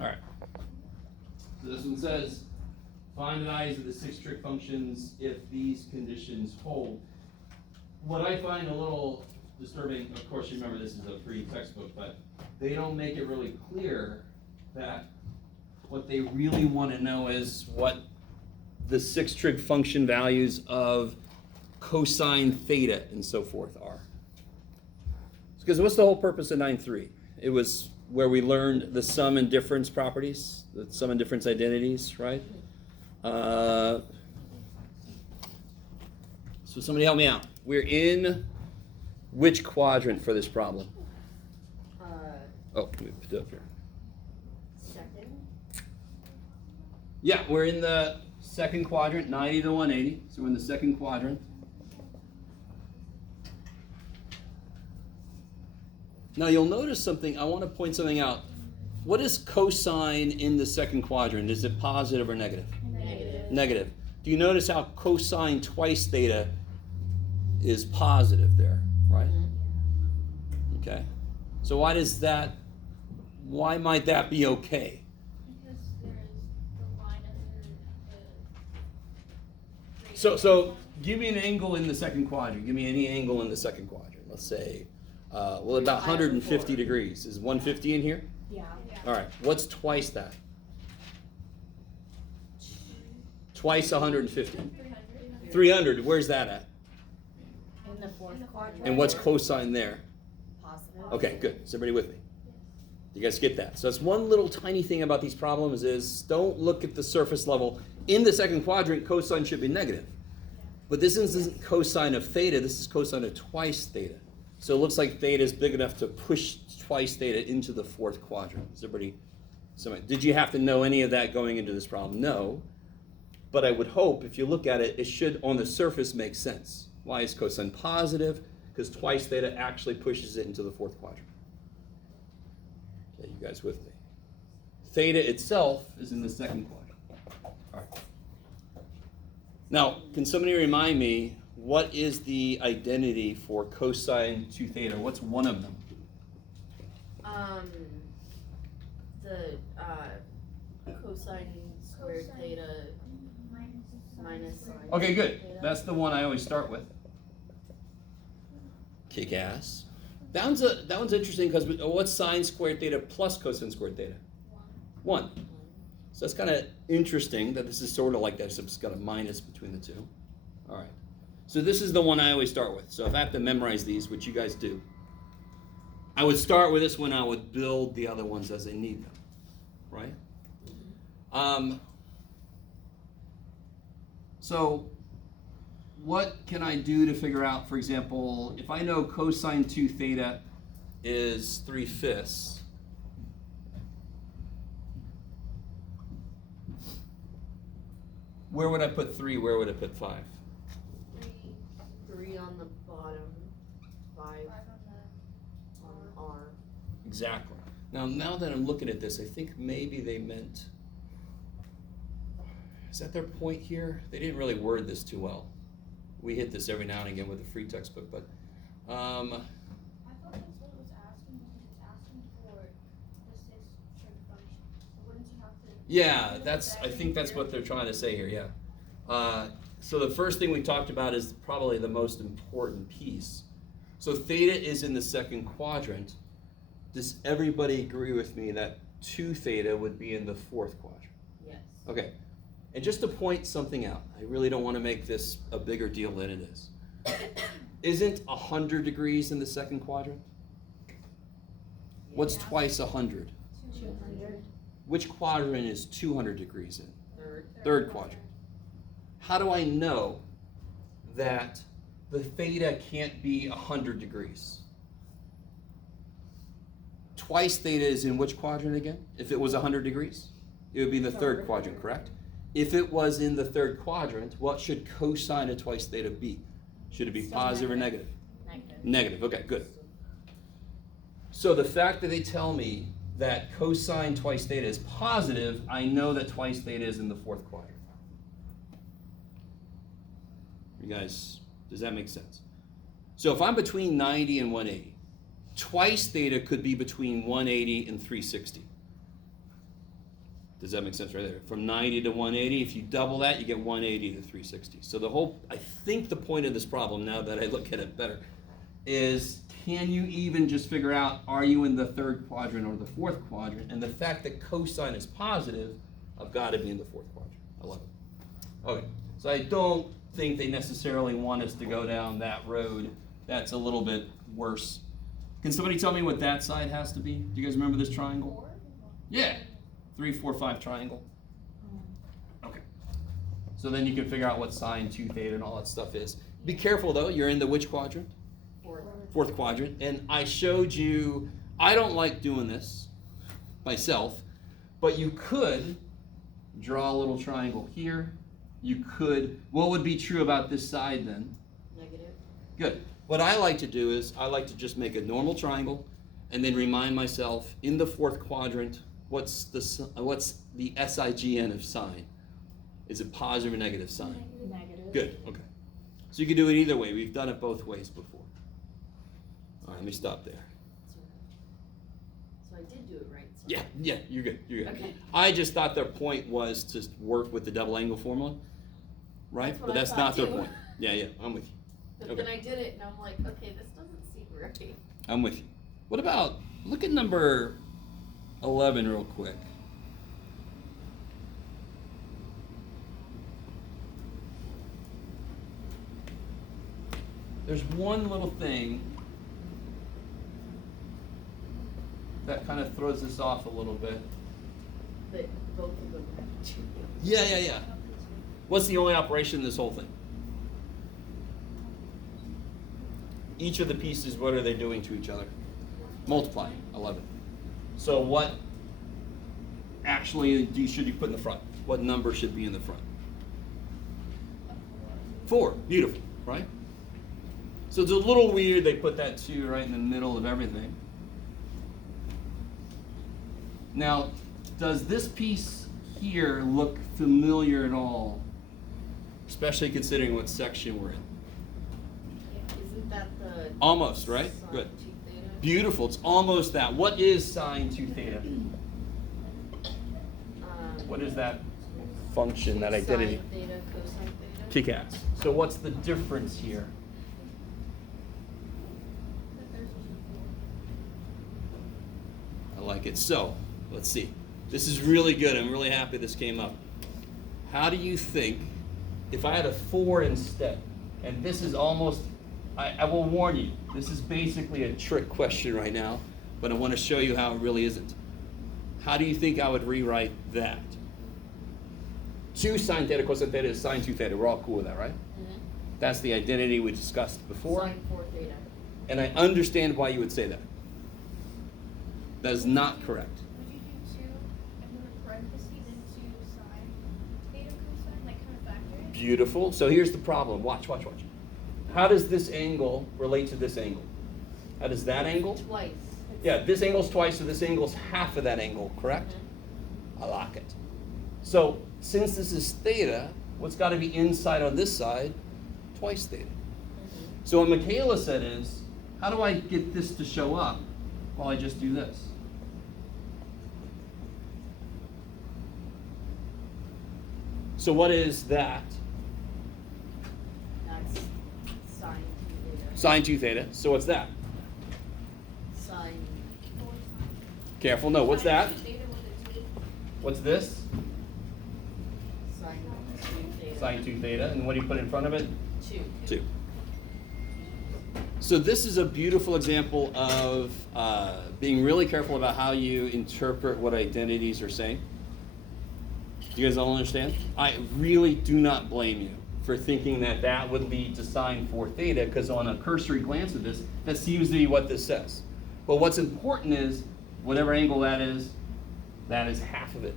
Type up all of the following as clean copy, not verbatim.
All right. So this one says, find the values of the 6 trig functions if these conditions hold. What I find a little disturbing, of course, you remember this is a free textbook, but they don't make it really clear that what they really want to know is what the 6 trig function values of cosine theta and so forth are. Because what's the whole purpose of 9.3? It was where we learned the sum and difference properties, the sum and difference identities, right? So somebody help me out. We're in which quadrant for this problem? Let me put it up here. Second. Yeah, we're in the second quadrant, 90 to 180. So we're in the second quadrant. Now you'll notice something, I want to point something out. What is cosine in the second quadrant? Is it positive or negative? Negative. Negative. Do you notice how cosine twice theta is positive there, right? Okay. So why might that be okay? Because there is the line of the So give me an angle in the second quadrant. Give me any angle in the second quadrant. Let's say, about 150 degrees. Is 150 in here? Yeah. All right. What's twice that? Twice 150. 300. Where's that at? In the fourth quadrant. And what's cosine there? Positive. Okay, good. Is everybody with me? You guys get that? So that's one little tiny thing about these problems is don't look at the surface level. In the second quadrant, cosine should be negative. But this isn't cosine of theta. This is cosine of twice theta. So it looks like theta is big enough to push twice theta into the fourth quadrant. Is everybody? Did you have to know any of that going into this problem? No. But I would hope if you look at it, it should on the surface make sense. Why is cosine positive? Because twice theta actually pushes it into the fourth quadrant. Okay, you guys with me? Theta itself is in the second quadrant. All right. Now, can somebody remind me, what is the identity for cosine 2 theta? What's one of them? The cosine squared theta minus sine. Okay, good. theta. That's the one I always start with. Kick ass. That one's interesting because what's sine squared theta plus cosine squared theta? 1. So that's kind of interesting that this is sort of like that, except it's got a minus between the two. All right. So this is the one I always start with. So if I have to memorize these, which you guys do, I would start with this one. I would build the other ones as I need them, right? So what can I do to figure out, for example, if I know cosine 2 theta is 3/5, where would I put 3? Where would I put 5? 3 on the bottom, 5 on R. Exactly. Now that I'm looking at this, I think maybe they meant, is that their point here? They didn't really word this too well. We hit this every now and again with a free textbook, but I thought that's what it was asking, because it's asking for the 6 trig function. So wouldn't you have to? yeah, I think that's what they're trying to say here, yeah. So the first thing we talked about is probably the most important piece. So theta is in the second quadrant. Does everybody agree with me that 2 theta would be in the fourth quadrant? Yes. Okay. And just to point something out, I really don't want to make this a bigger deal than it is. Isn't 100 degrees in the second quadrant? What's twice 100? 200. Which quadrant is 200 degrees in? Third. Third quadrant. How do I know that the theta can't be 100 degrees? Twice theta is in which quadrant again? If it was 100 degrees? It would be the third quadrant, correct? If it was in the third quadrant, what should cosine of twice theta be? Should it be Still positive or negative. negative? Negative, okay, good. So the fact that they tell me that cosine twice theta is positive, I know that twice theta is in the fourth quadrant. You guys, does that make sense? So if I'm between 90 and 180, twice theta could be between 180 and 360. Does that make sense right there? From 90 to 180, if you double that, you get 180 to 360. So I think the point of this problem, now that I look at it better, is can you even just figure out, are you in the third quadrant or the fourth quadrant? And the fact that cosine is positive, I've got to be in the fourth quadrant. I love it. Okay, so I don't think they necessarily want us to go down that road. That's a little bit worse. Can somebody tell me what that side has to be? Do you guys remember this triangle? Yeah. 3, 4, 5 triangle. Okay. So then you can figure out what sine 2 theta and all that stuff is. Be careful though, you're in the which quadrant? Fourth quadrant. And I showed you, I don't like doing this myself, but you could draw a little triangle here. You could, what would be true about this side then? Negative. Good. What I like to do is, I like to just make a normal triangle and then remind myself, in the fourth quadrant, what's the SIGN of sine? Is it positive or negative sine? Negative. Good, okay. So you can do it either way. We've done it both ways before. All right, let me stop there. So I did do it right. Yeah, you're good, you're good. Okay. I just thought their point was to work with the double angle formula, right? That's what But I that's thought not their too. point. Yeah, I'm with you. But Okay. then I did it and I'm like, okay, this doesn't seem right. I'm with you. What about, look at number 11 real quick. There's one little thing that kind of throws this off a little bit. But both of them have two. Yeah. What's the only operation in this whole thing? Each of the pieces, what are they doing to each other? Multiplying, 11. So what actually should you put in the front? What number should be in the front? 4, beautiful, right? So it's a little weird they put that 2 right in the middle of everything. Now, does this piece here look familiar at all? Especially considering what section we're in. Isn't that the Almost, right? sine Good. 2 theta? Beautiful, it's almost that. What is sine 2 theta? What is that function, that identity? Sine theta, cosine theta. Kick-ass. So what's the difference here? I like it. So, let's see. This is really good. I'm really happy this came up. How do you think, if I had a 4 instead, and this is almost, I will warn you, this is basically a trick question right now, but I want to show you how it really isn't. How do you think I would rewrite that? 2 sine theta cosine theta is sine 2 theta. We're all cool with that, right? Mhm. That's the identity we discussed before. Sine 4 theta. And I understand why you would say that. That is not correct. Would you do 2 and then a parentheses and 2 sine theta cosine, like kind of factor it? Beautiful. So here's the problem. Watch. How does this angle relate to this angle? How does that angle? Twice. Yeah, this angle's twice, so this angle's half of that angle, correct? I like it. So since this is theta, what's got to be inside on this side? Twice theta. So what Michaela said is, how do I get this to show up? Well, I just do this. So what is that? That's sine 2 theta. Sine 2 theta. So what's that? Sine Careful, no, what's that? Theta with a 2. What's this? sine 2 theta. Sine 2 theta. And what do you put in front of it? 2. 2. So this is a beautiful example of being really careful about how you interpret what identities are saying. Do you guys all understand? I really do not blame you for thinking that that would lead to sine 4 theta, because on a cursory glance at this, that seems to be what this says. But what's important is, whatever angle that is half of it.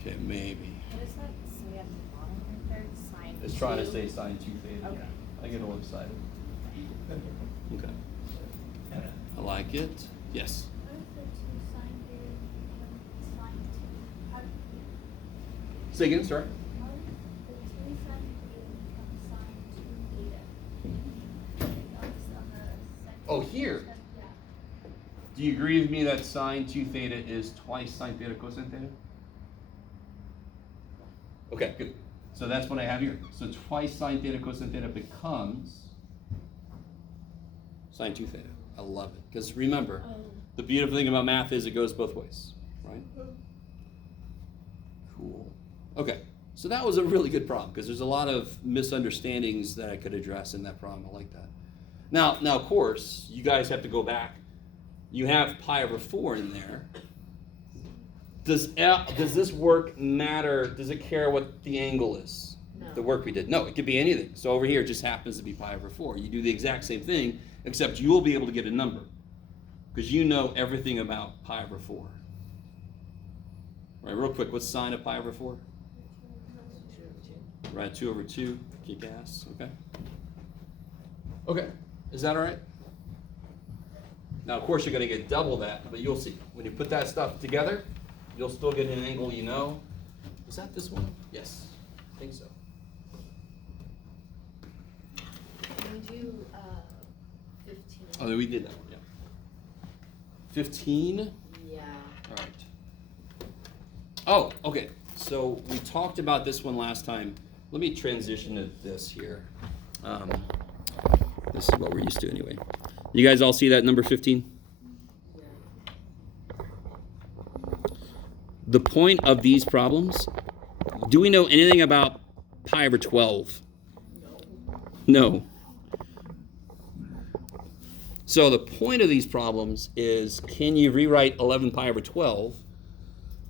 Okay, maybe. What does that say at the bottom right there? Sine. It's trying to say sine 2 theta. Okay. I get a little excited. Okay. I like it. Yes. What if the 2 sine theta becomes sine 2? How did Say again, sorry. the 2 sine theta become sine 2 theta? That's on the second. Oh, here. Yeah. Do you agree with me that sine 2 theta is twice sine theta cosine theta? Okay, good. So that's what I have here. So twice sine theta cosine theta becomes sine 2 theta. I love it. Because remember, the beautiful thing about math is it goes both ways, right? Cool. Okay, so that was a really good problem because there's a lot of misunderstandings that I could address in that problem. I like that. Now, of course, you guys have to go back. You have pi over 4 in there. Does this work matter? Does it care what the angle is? No. The work we did? No, it could be anything. So over here it just happens to be pi over 4. You do the exact same thing, except you will be able to get a number because you know everything about pi over 4. All right, real quick, what's sine of pi over 4? 2 over 2. Right, 2 over 2, kick ass, okay. Okay, is that all right? Now, of course, you're going to get double that, but you'll see. When you put that stuff together, you'll still get an angle you know. Is that this one? Yes, I think so. Can we do 15? Oh, we did that one, yeah. 15? Yeah. All right. Oh, okay. So we talked about this one last time. Let me transition to this here. This is what we're used to anyway. You guys all see that number 15? Yeah. The point of these problems, do we know anything about pi over 12? No. So the point of these problems is, can you rewrite 11 pi over 12?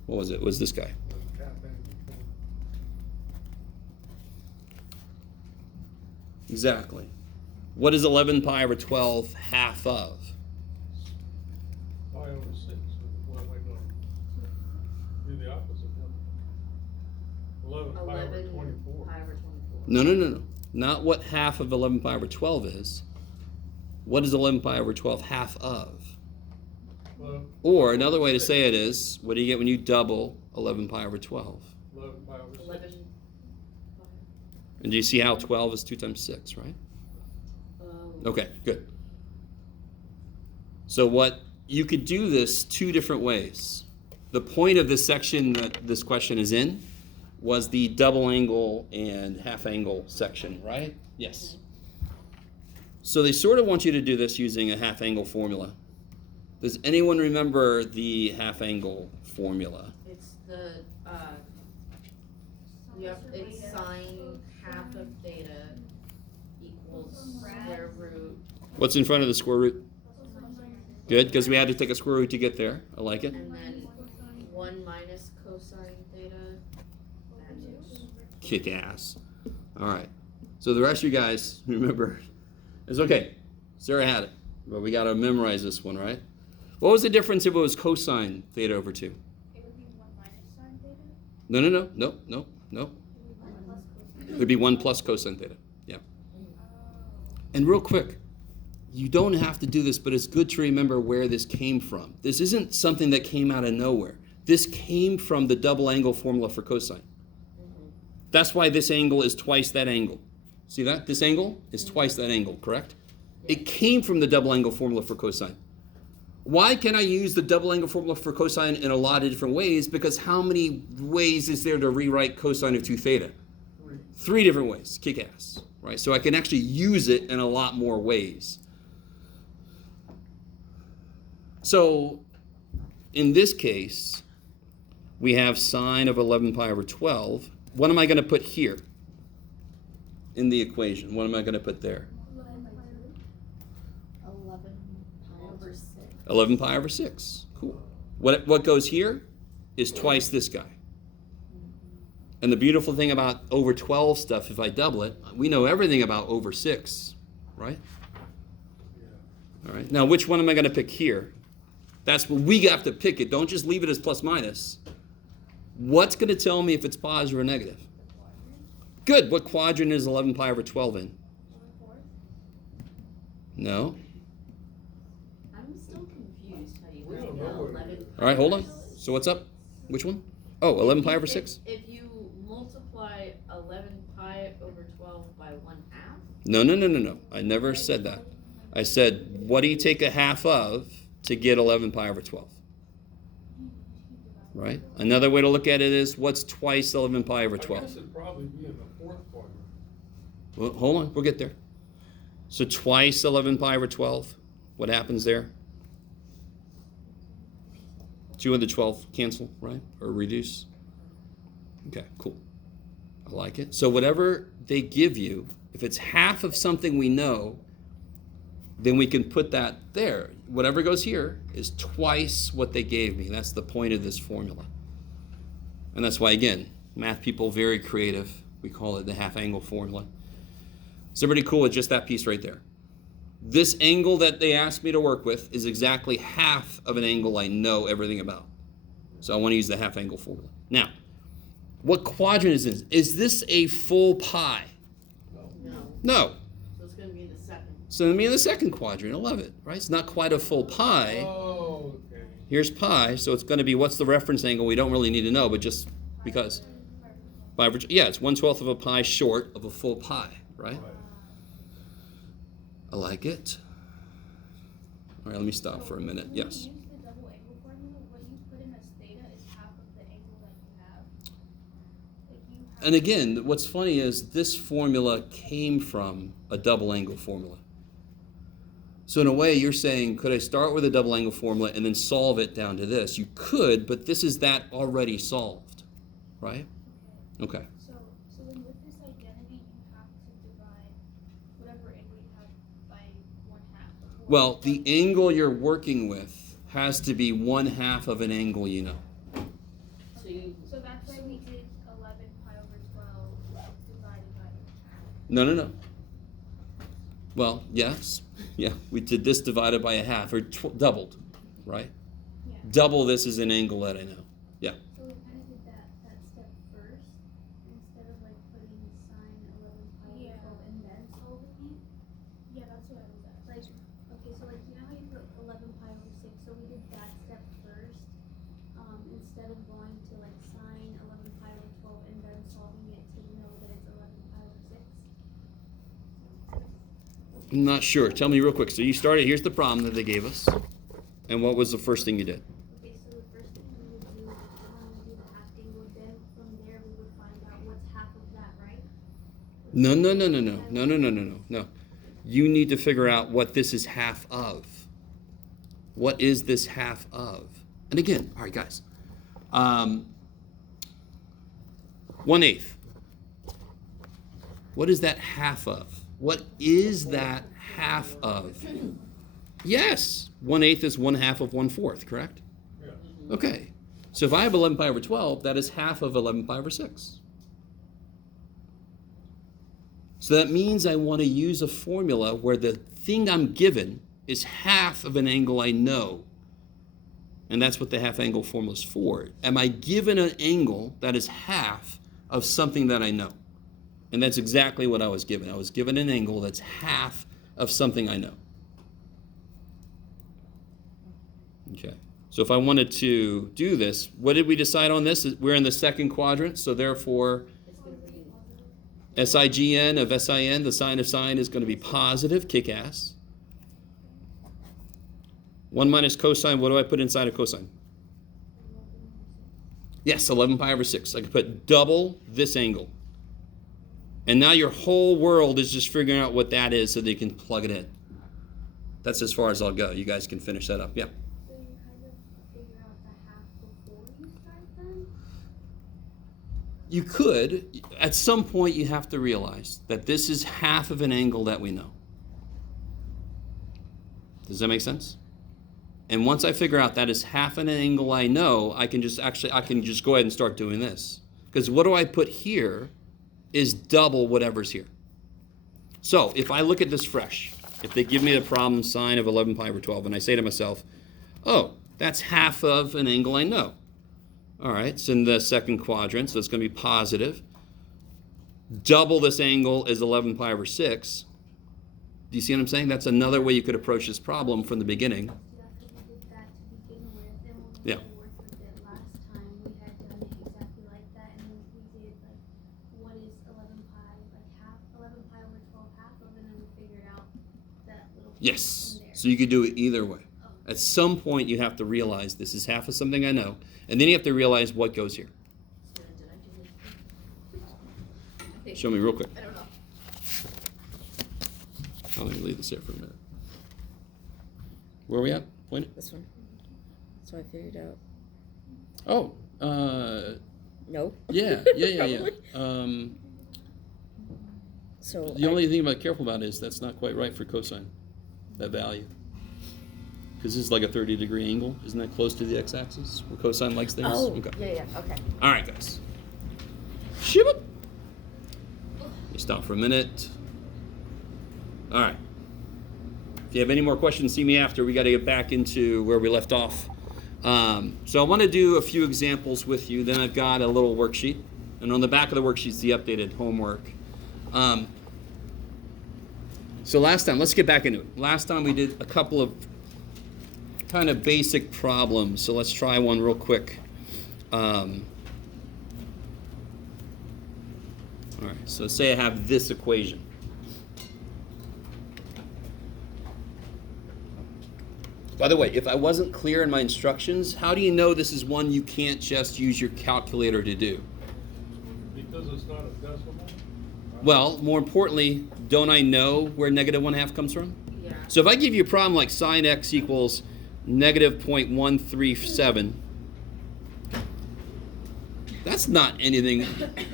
What was it? It was this guy. Exactly. What is 11 pi over 12 half of? Pi over 6. Well, wait, no. Do the opposite. 11 pi over 11 24. pi over 24. No. Not what half of 11 pi over 12 is. What is 11 pi over 12 half of? Well, Or another way to say it is, what do you get when you double 11 pi over 12? 11 pi over 6. 11. And do you see how 12 is 2 times 6, right? Okay, good. So what you could do this 2 different ways. The point of this section that this question is in was the double angle and half angle section, right? Yes. So they sort of want you to do this using a half angle formula. Does anyone remember the half angle formula? It's the yep, it's sine half of theta equals square root, What's in front of the square root? Good, because we had to take a square root to get there. I like it. and then 1 minus cosine theta, and Kick ass. All right. So the rest of you guys, remember, it's okay. Sarah had it, but we got to memorize this one, right? What was the difference if it was cosine theta over 2? It would be 1 minus sine theta. No. It would be 1 plus cosine theta. Yeah. And real quick, you don't have to do this, but it's good to remember where this came from. This isn't something that came out of nowhere. This came from the double angle formula for cosine. That's why this angle is twice that angle. See that? This angle is twice that angle, correct? It came from the double angle formula for cosine. Why can I use the double angle formula for cosine in a lot of different ways? Because how many ways is there to rewrite cosine of 2 theta? 3 different ways. Kick ass. Right? So I can actually use it in a lot more ways. So in this case, we have sine of 11 pi over 12. What am I going to put here in the equation? What am I going to put there? 11 pi over 6. 11 pi over 6. Cool. What goes here is twice this guy. And the beautiful thing about over 12 stuff, if I double it, we know everything about over 6, right? All right. Now, which one am I going to pick here? That's what we have to pick it. Don't just leave it as plus minus. What's going to tell me if it's positive or negative? Good. What quadrant is 11 pi over 12 in? No. I'm still confused how you We got don't the know where 11 All right, hold on. So what's up? Which one? Oh, 11 pi over 6? If you multiply 11 pi over 12 by 1/2, No. I never said that. I said, what do you take a half of to get 11 pi over 12. Right? Another way to look at it is, what's twice 11 pi over I 12? guess it'd probably be in the fourth quadrant. Well, hold on, we'll get there. So twice 11 pi over 12, what happens there? 2 and the 12 cancel, right? Or reduce. Okay, cool. I like it. So whatever they give you, if it's half of something we know, then we can put that there. Whatever goes here is twice what they gave me. That's the point of this formula. And that's why, again, math people, very creative. We call it the half angle formula. So pretty cool with just that piece right there. This angle that they asked me to work with is exactly half of an angle I know everything about. So I want to use the half angle formula. Now, what quadrant is this? Is this a full pi? No, No. so it's gonna be in the second. So it'll be in the second quadrant. I love it, right? It's not quite a full pi. Oh, okay. Here's pi, so it's going to be, what's the reference angle? We don't really need to know, but just because. Pi over, yeah, it's 1/12 of a pi short of a full pi, right? Right. I like it. All right, let me stop for a minute. Yes. When you use the double angle formula, what you put in as theta is half of the angle that you have. Like you have And again, what's funny is this formula came from a double angle formula. So in a way, you're saying, could I start with a double angle formula and then solve it down to this? You could, but this is that already solved, right? Okay. So then with this identity, you have to divide whatever angle you have by 1/2. Well, the angle you're working with has to be 1/2 of an angle you know. So that's why we did 11 pi over 12 divided by. No. Well, yes. Yeah, we did this divided by a half, or doubled, right? Yeah. Double this is an angle that I know. So we kind of did that step first instead of like putting sine 11 pi over 12 and then solving it. Yeah, that's what I was at. Like, okay, so like you know how you put 11 pi over 6, so we did that step first, instead of going to like sine 11 pi over 12 and then solving it to know that it's 11 pi over 6. I'm not sure. Tell me real quick. So you started, here's the problem that they gave us. And what was the first thing you did? Okay, so the first thing we would do, when we do the half angle, then from there we would find out what's half of that, right? No. You need to figure out what this is half of. What is this half of? And again, all right, guys. 1/8. What is that half of? What is that half of? Yes, 1/8 is 1/2 of 1/4, correct? Yeah. Okay. So if I have 11 pi over 12, that is half of 11 pi over 6. So that means I want to use a formula where the thing I'm given is half of an angle I know. And that's what the half angle formula is for. Am I given an angle that is half of something that I know? And that's exactly what I was given. I was given an angle that's half of something I know. Okay. So if I wanted to do this, what did we decide on this? We're in the second quadrant, so therefore It's gonna be, SIGN of SIN, the sign of sine is going to be positive, kick ass. 1 minus cosine, what do I put inside of cosine? Yes, 11 pi over 6. I can put double this angle. And now your whole world is just figuring out what that is so they can plug it in. That's as far as I'll go. You guys can finish that up. Yeah. So you kind of figure out the half before you start then? You could. At some point, you have to realize that this is half of an angle that we know. Does that make sense? And once I figure out that is half an angle I know, I can just go ahead and start doing this. Because what do I put here is double whatever's here. So if I look at this fresh, if they give me the problem sine of 11 pi over 12, and I say to myself, oh, that's half of an angle I know. All right, it's in the second quadrant, so it's going to be positive. Double this angle is 11 pi over 6. Do you see what I'm saying? That's another way you could approach this problem from the beginning. Yeah, because we did that to begin with, and when Yeah. we worked with it last time, we had done it exactly like that, and then we did like, what is 11 pi, like half, 11 pi over 12 half of, and then we figured out that little piece Yes. in there. So you could do it either way. Oh, At some point, you have to realize this is half of something I know, and then you have to realize what goes here. So did I do this? Show me real quick. I don't know. I'll let me leave this there for a minute. Where are we at? Point it. This one. So I figured out. Oh, No. yeah. Probably. So The only thing about careful about is that's not quite right for cosine, that value. Because this is like a 30-degree angle. Isn't that close to the x-axis where cosine likes things? Oh. Okay. Yeah, okay. All right, guys. Ship it. Let me stop for a minute. All right. If you have any more questions, see me after. We got to get back into where we left off. So I want to do a few examples with you. Then I've got a little worksheet. And on the back of the worksheet is the updated homework. So last time, let's get back into it. Last time we did a couple of kind of basic problems. So let's try one real quick. All right, so say I have this equation. By the way, if I wasn't clear in my instructions, how do you know this is one you can't just use your calculator to do? Because it's not a decimal? Well, more importantly, don't I know where negative 1/2 comes from? Yeah. So if I give you a problem like sine x equals negative 0.137, that's not anything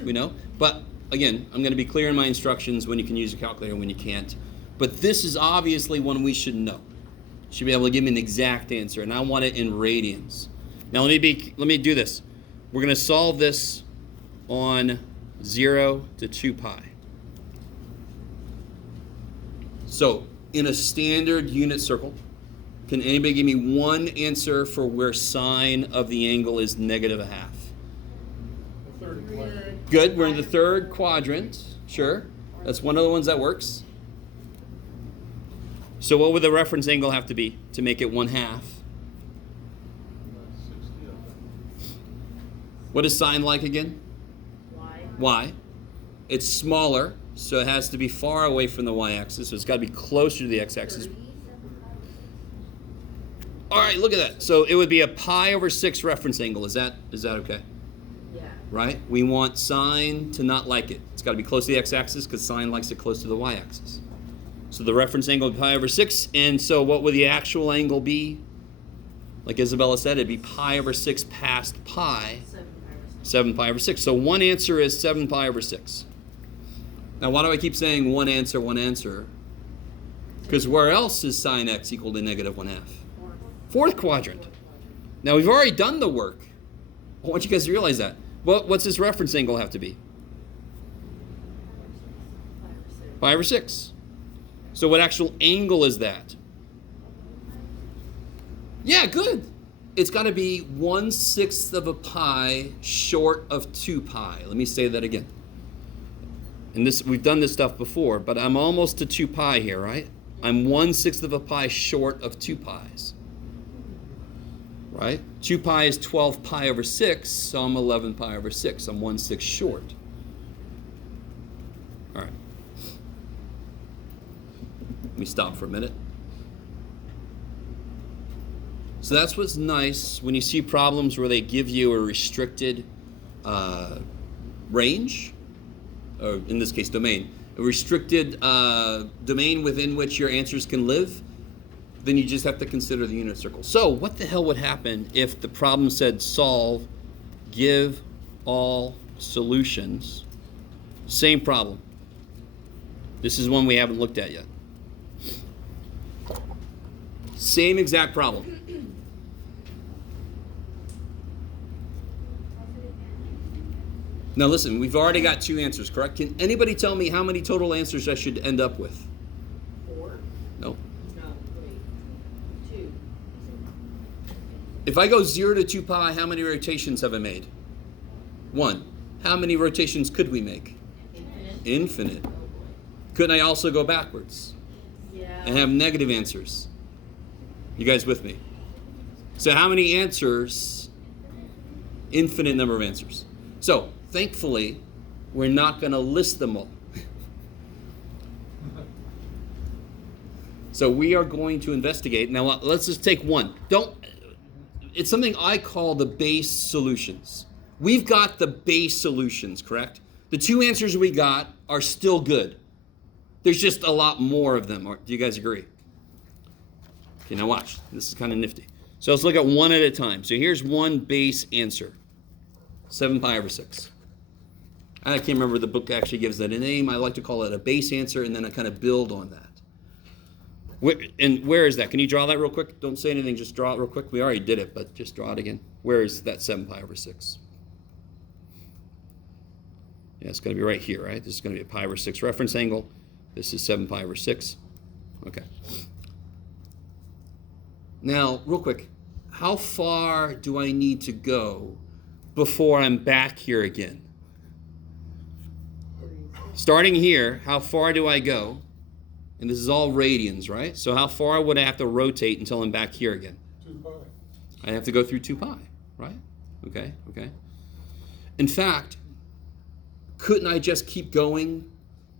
we know. But again, I'm going to be clear in my instructions when you can use a calculator and when you can't. But this is obviously one we should know. Should be able to give me an exact answer, and I want it in radians. Now let me do this. We're going to solve this on 0 to 2 pi. So in a standard unit circle, can anybody give me one answer for where sine of the angle is negative 1/2? The third one. Good, we're in the third quadrant. Sure, that's one of the ones that works. So what would the reference angle have to be to make it 1/2? 60 of them. What is sine like again? Why? Y. It's smaller, so it has to be far away from the y-axis, so it's got to be closer to the x-axis. All right, look at that. So it would be a pi over 6 reference angle. Is that okay? Yeah. Right? We want sine to not like it. It's got to be close to the x-axis because sine likes it close to the y-axis. So the reference angle would be pi over 6. And so what would the actual angle be? Like Isabella said, it'd be pi over 6 past pi, 7 pi over 6. So one answer is 7 pi over 6. Now why do I keep saying one answer? Because where else is sine x equal to negative 1/2? Fourth quadrant. Now we've already done the work. I want you guys to realize that. What's this reference angle have to be? 5 or 6. So what actual angle is that? Yeah, good. It's got to be 1/6 of a pi short of 2 pi. Let me say that again. And we've done this stuff before, but I'm almost to 2 pi here, right? I'm 1/6 of a pi short of 2 pi's. Right? 2 pi is 12 pi over 6, so I'm 11 pi over 6. I'm 1/6 short. All right. Let me stop for a minute. So that's what's nice when you see problems where they give you a restricted range, or in this case domain, a restricted domain within which your answers can live. Then you just have to consider the unit circle. So what the hell would happen if the problem said solve, give all solutions? Same problem. This is one we haven't looked at yet. Same exact problem. Now listen, we've already got 2 answers, correct? Can anybody tell me how many total answers I should end up with? 4? No. No, wait. 2. If I go 0 to 2 pi, how many rotations have I made? 1. How many rotations could we make? Infinite? Infinite. Oh boy. Couldn't I also go backwards Yeah. and have negative answers? You guys with me? So how many answers? Infinite number of answers. So thankfully, we're not going to list them all. So we are going to investigate. Now let's just take one. It's something I call the base solutions. We've got the base solutions, correct? The two answers we got are still good. There's just a lot more of them. Do you guys agree? Okay, now watch. This is kind of nifty. So let's look at one at a time. So here's one base answer. 7 pi over 6. I can't remember if the book actually gives that a name. I like to call it a base answer, and then I kind of build on that. Where is that? Can you draw that real quick? Don't say anything, just draw it real quick. We already did it, but just draw it again. Where is that 7 pi over 6? Yeah, it's going to be right here, right? This is going to be a pi over 6 reference angle. This is 7 pi over 6. Okay. Now, real quick, how far do I need to go before I'm back here again? Starting here, how far do I go? And this is all radians, right? So how far would I have to rotate until I'm back here again? 2 pi. I have to go through 2 pi, right? Okay. In fact, couldn't I just keep going?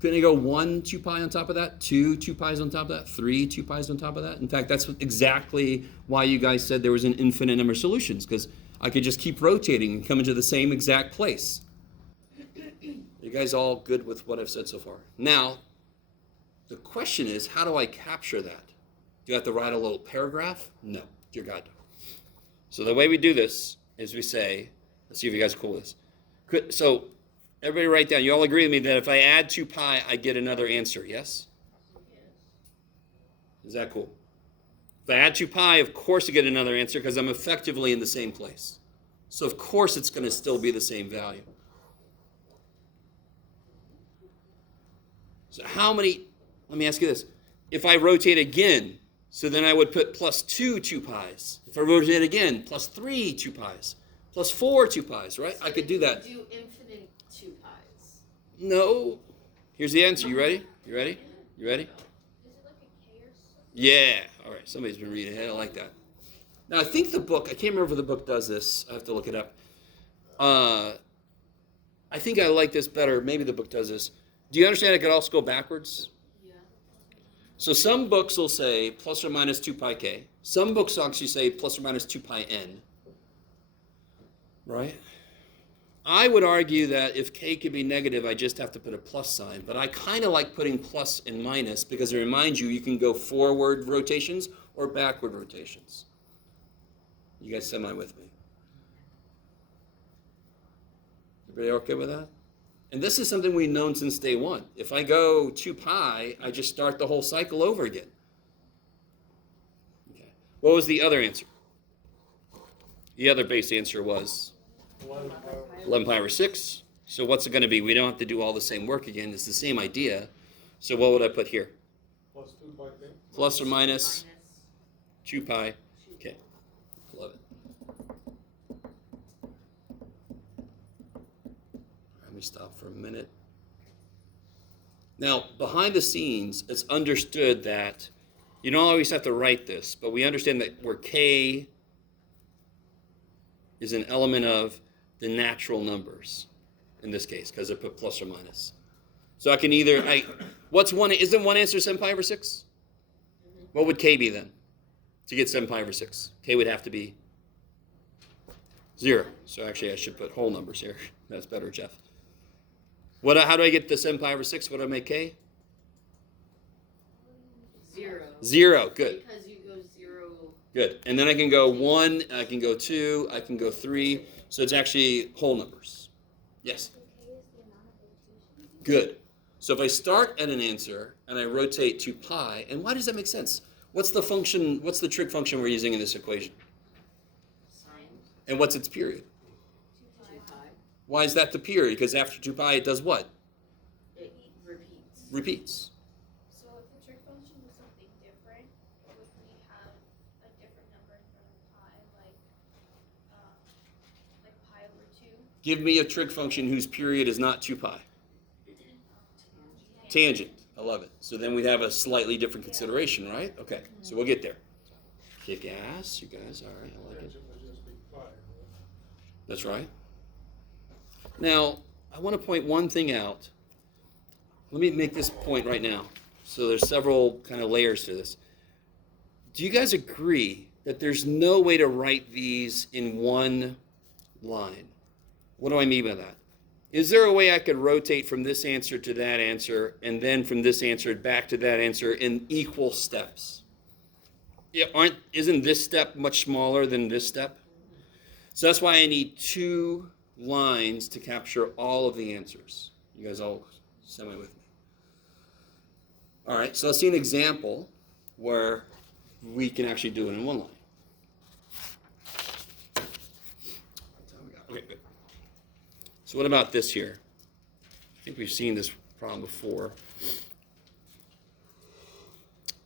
Couldn't I go 1 2 pi on top of that, 2 2 pi's on top of that, 3 2 pi's on top of that? In fact, that's exactly why you guys said there was an infinite number of solutions, because I could just keep rotating and come into the same exact place. You guys all good with what I've said so far? Now, the question is, how do I capture that? Do you have to write a little paragraph? No, dear God. So the way we do this is we say, let's see if you guys are cool with this. So everybody write down, you all agree with me that if I add 2 pi, I get another answer, yes? Is that cool? If I add 2 pi, of course I get another answer because I'm effectively in the same place. So of course it's going to still be the same value. So how many, let me ask you this. If I rotate again, so then I would put plus 2 2 pi's. If I rotate again, plus 3 2 pi's. Plus 4 2 pi's, right? So I could do that. Do infinite 2 pi's. No. Here's the answer. You ready? You ready? You ready? Is it like a K or something? Yeah. All right. Somebody's been reading ahead. I like that. Now, I think the book, I can't remember if the book does this. I have to look it up. I think I like this better. Maybe the book does this. Do you understand it could also go backwards? Yeah. So some books will say plus or minus 2 pi k. Some books actually say plus or minus 2 pi n. Right? I would argue that if k could be negative, I just have to put a plus sign. But I kind of like putting plus and minus because it reminds you can go forward rotations or backward rotations. You guys semi with me? Everybody okay with that? And this is something we've known since day one. If I go 2 pi, I just start the whole cycle over again. Okay. What was the other answer? The other base answer was 11 pi over 6. So what's it going to be? We don't have to do all the same work again. It's the same idea. So what would I put here? Plus 2 pi k. Plus or minus 2 pi. Okay. Love it. Let me stop for a minute. Now, behind the scenes, it's understood that you don't always have to write this, but we understand that where k is an element of the natural numbers in this case, because I put plus or minus. So I can either, isn't one answer 7 pi over 6? What would k be then to get 7 pi over 6? K would have to be 0. So actually I should put whole numbers here. That's better, Jeff. How do I get the 7 pi over 6? What do I make k? 0. 0, good. Because you go 0. Good. And then I can go 1, I can go 2, I can go 3. So it's actually whole numbers. Yes? So K is the amount of rotation. Good. So if I start at an answer and I rotate 2 pi, and why does that make sense? What's the trig function we're using in this equation? Sine And what's its period? 2 pi. Why is that the period? Because after 2 pi it does what? It repeats. Repeats. So if the trig function was something different, would we have a different number in front of pi, like pi over 2? Give me a trig function whose period is not 2 pi. Tangent. I love it. So then we have a slightly different consideration, right? Okay. So we'll get there. Kick ass, you guys. All right. I like it. Tangent would just be pi. That's right. Now, I want to point one thing out. Let me make this point right now. So there's several kind of layers to this. do you guys agree that there's no way to write these in one line? What do I mean by that? Is there a way I could rotate from this answer to that answer, and then from this answer back to that answer in equal steps? Yeah, isn't this step much smaller than this step? So that's why I need 2 lines to capture all of the answers. You guys all semi with me? All right, so let's see an example where we can actually do it in one line. Okay, good. So what about this here? I think we've seen this problem before.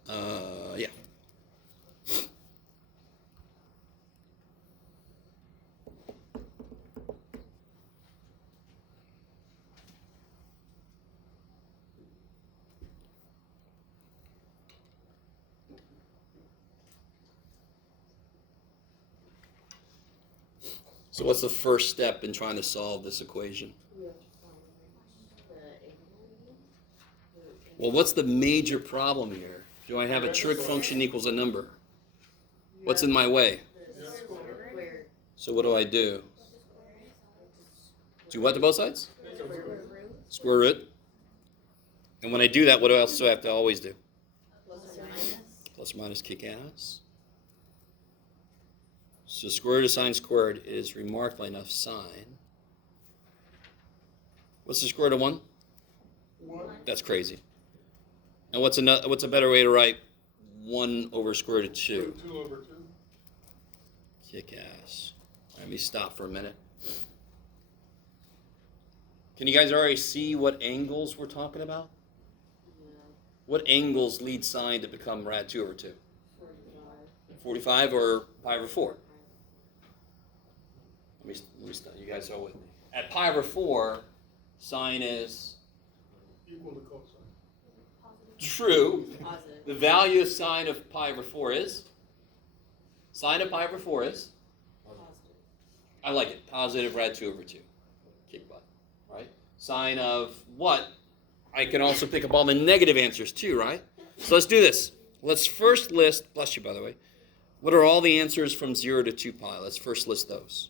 Yeah. So what's the first step in trying to solve this equation? Well, what's the major problem here? Do I have a trig function equals a number? What's in my way? So what do I do? Do what to both sides? Square root. And when I do that, what else do I have to always do? Plus or minus kick ass. So square root of sine squared is remarkably enough sine. What's the square root of 1? 1. That's crazy. And what's a better way to write 1 over square root of 2? 2 over 2. Kick ass. Let me stop for a minute. Can you guys already see what angles we're talking about? What angles lead sine to become rad 2 over 2? 45 or pi over 4? Let me stop. You guys are with me. At pi over 4, sine is Equal to cosine. true. Positive. The value of sine of pi over 4 is? Sine of pi over 4 is? I like it. Positive rad 2 over 2. Kick butt. Right? Sine of what? I can also pick up all the negative answers too, right? So let's do this. Let's first list, bless you by the way, what are all the answers from 0 to 2 pi? Let's first list those.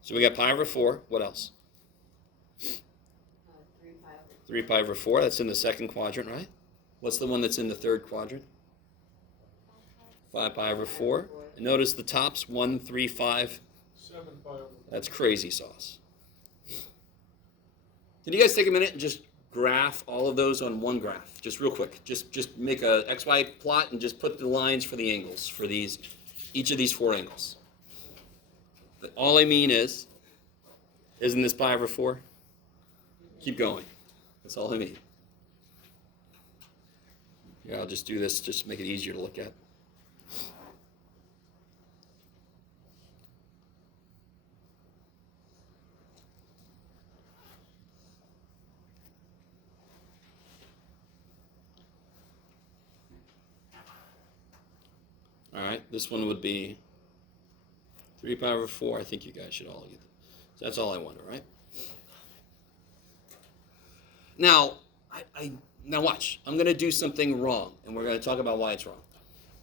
So we got pi over 4. What else? 3 pi over 4. That's in the second quadrant, right? What's the one that's in the third quadrant? 5 pi over 4. And notice the tops, 1, 3, 5. 7 pi over 4. That's crazy sauce. Can you guys take a minute and just graph all of those on one graph? Just real quick. Just make a XY plot and just put the lines for the angles for each of these 4 angles. But all I mean is, isn't this pi over 4? Keep going. That's all I mean. Yeah, I'll just do this just to make it easier to look at. All right, this one would be 3 pi over 4. I think you guys should all get that. So that's all I wanted, right? Now, now watch. I'm going to do something wrong, and we're going to talk about why it's wrong.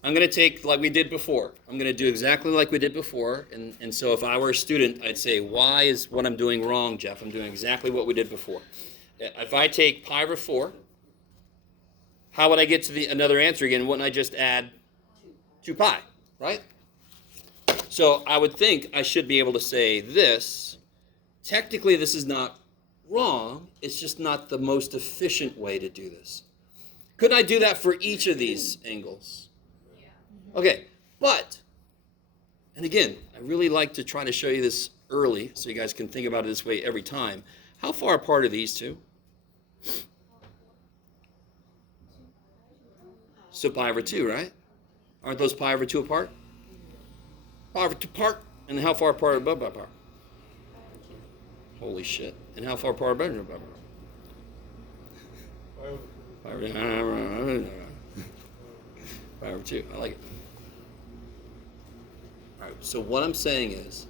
I'm going to take, like we did before, I'm going to do exactly like we did before, and so if I were a student, I'd say, why is what I'm doing wrong, Jeff? I'm doing exactly what we did before. If I take pi over 4, how would I get to another answer again? Wouldn't I just add 2 pi, right? So I would think I should be able to say this. Technically, this is not wrong. It's just not the most efficient way to do this. Couldn't I do that for each of these angles? Okay, but, and again, I really like to try to show you this early so you guys can think about it this way every time. How far apart are these two? So pi over 2, right? Aren't those pi over 2 apart? Pi over 2 apart. And how far apart are above pi apart? Holy shit. And how far apart are above pi apart? Pi over 2. I like it. All right, so what I'm saying is,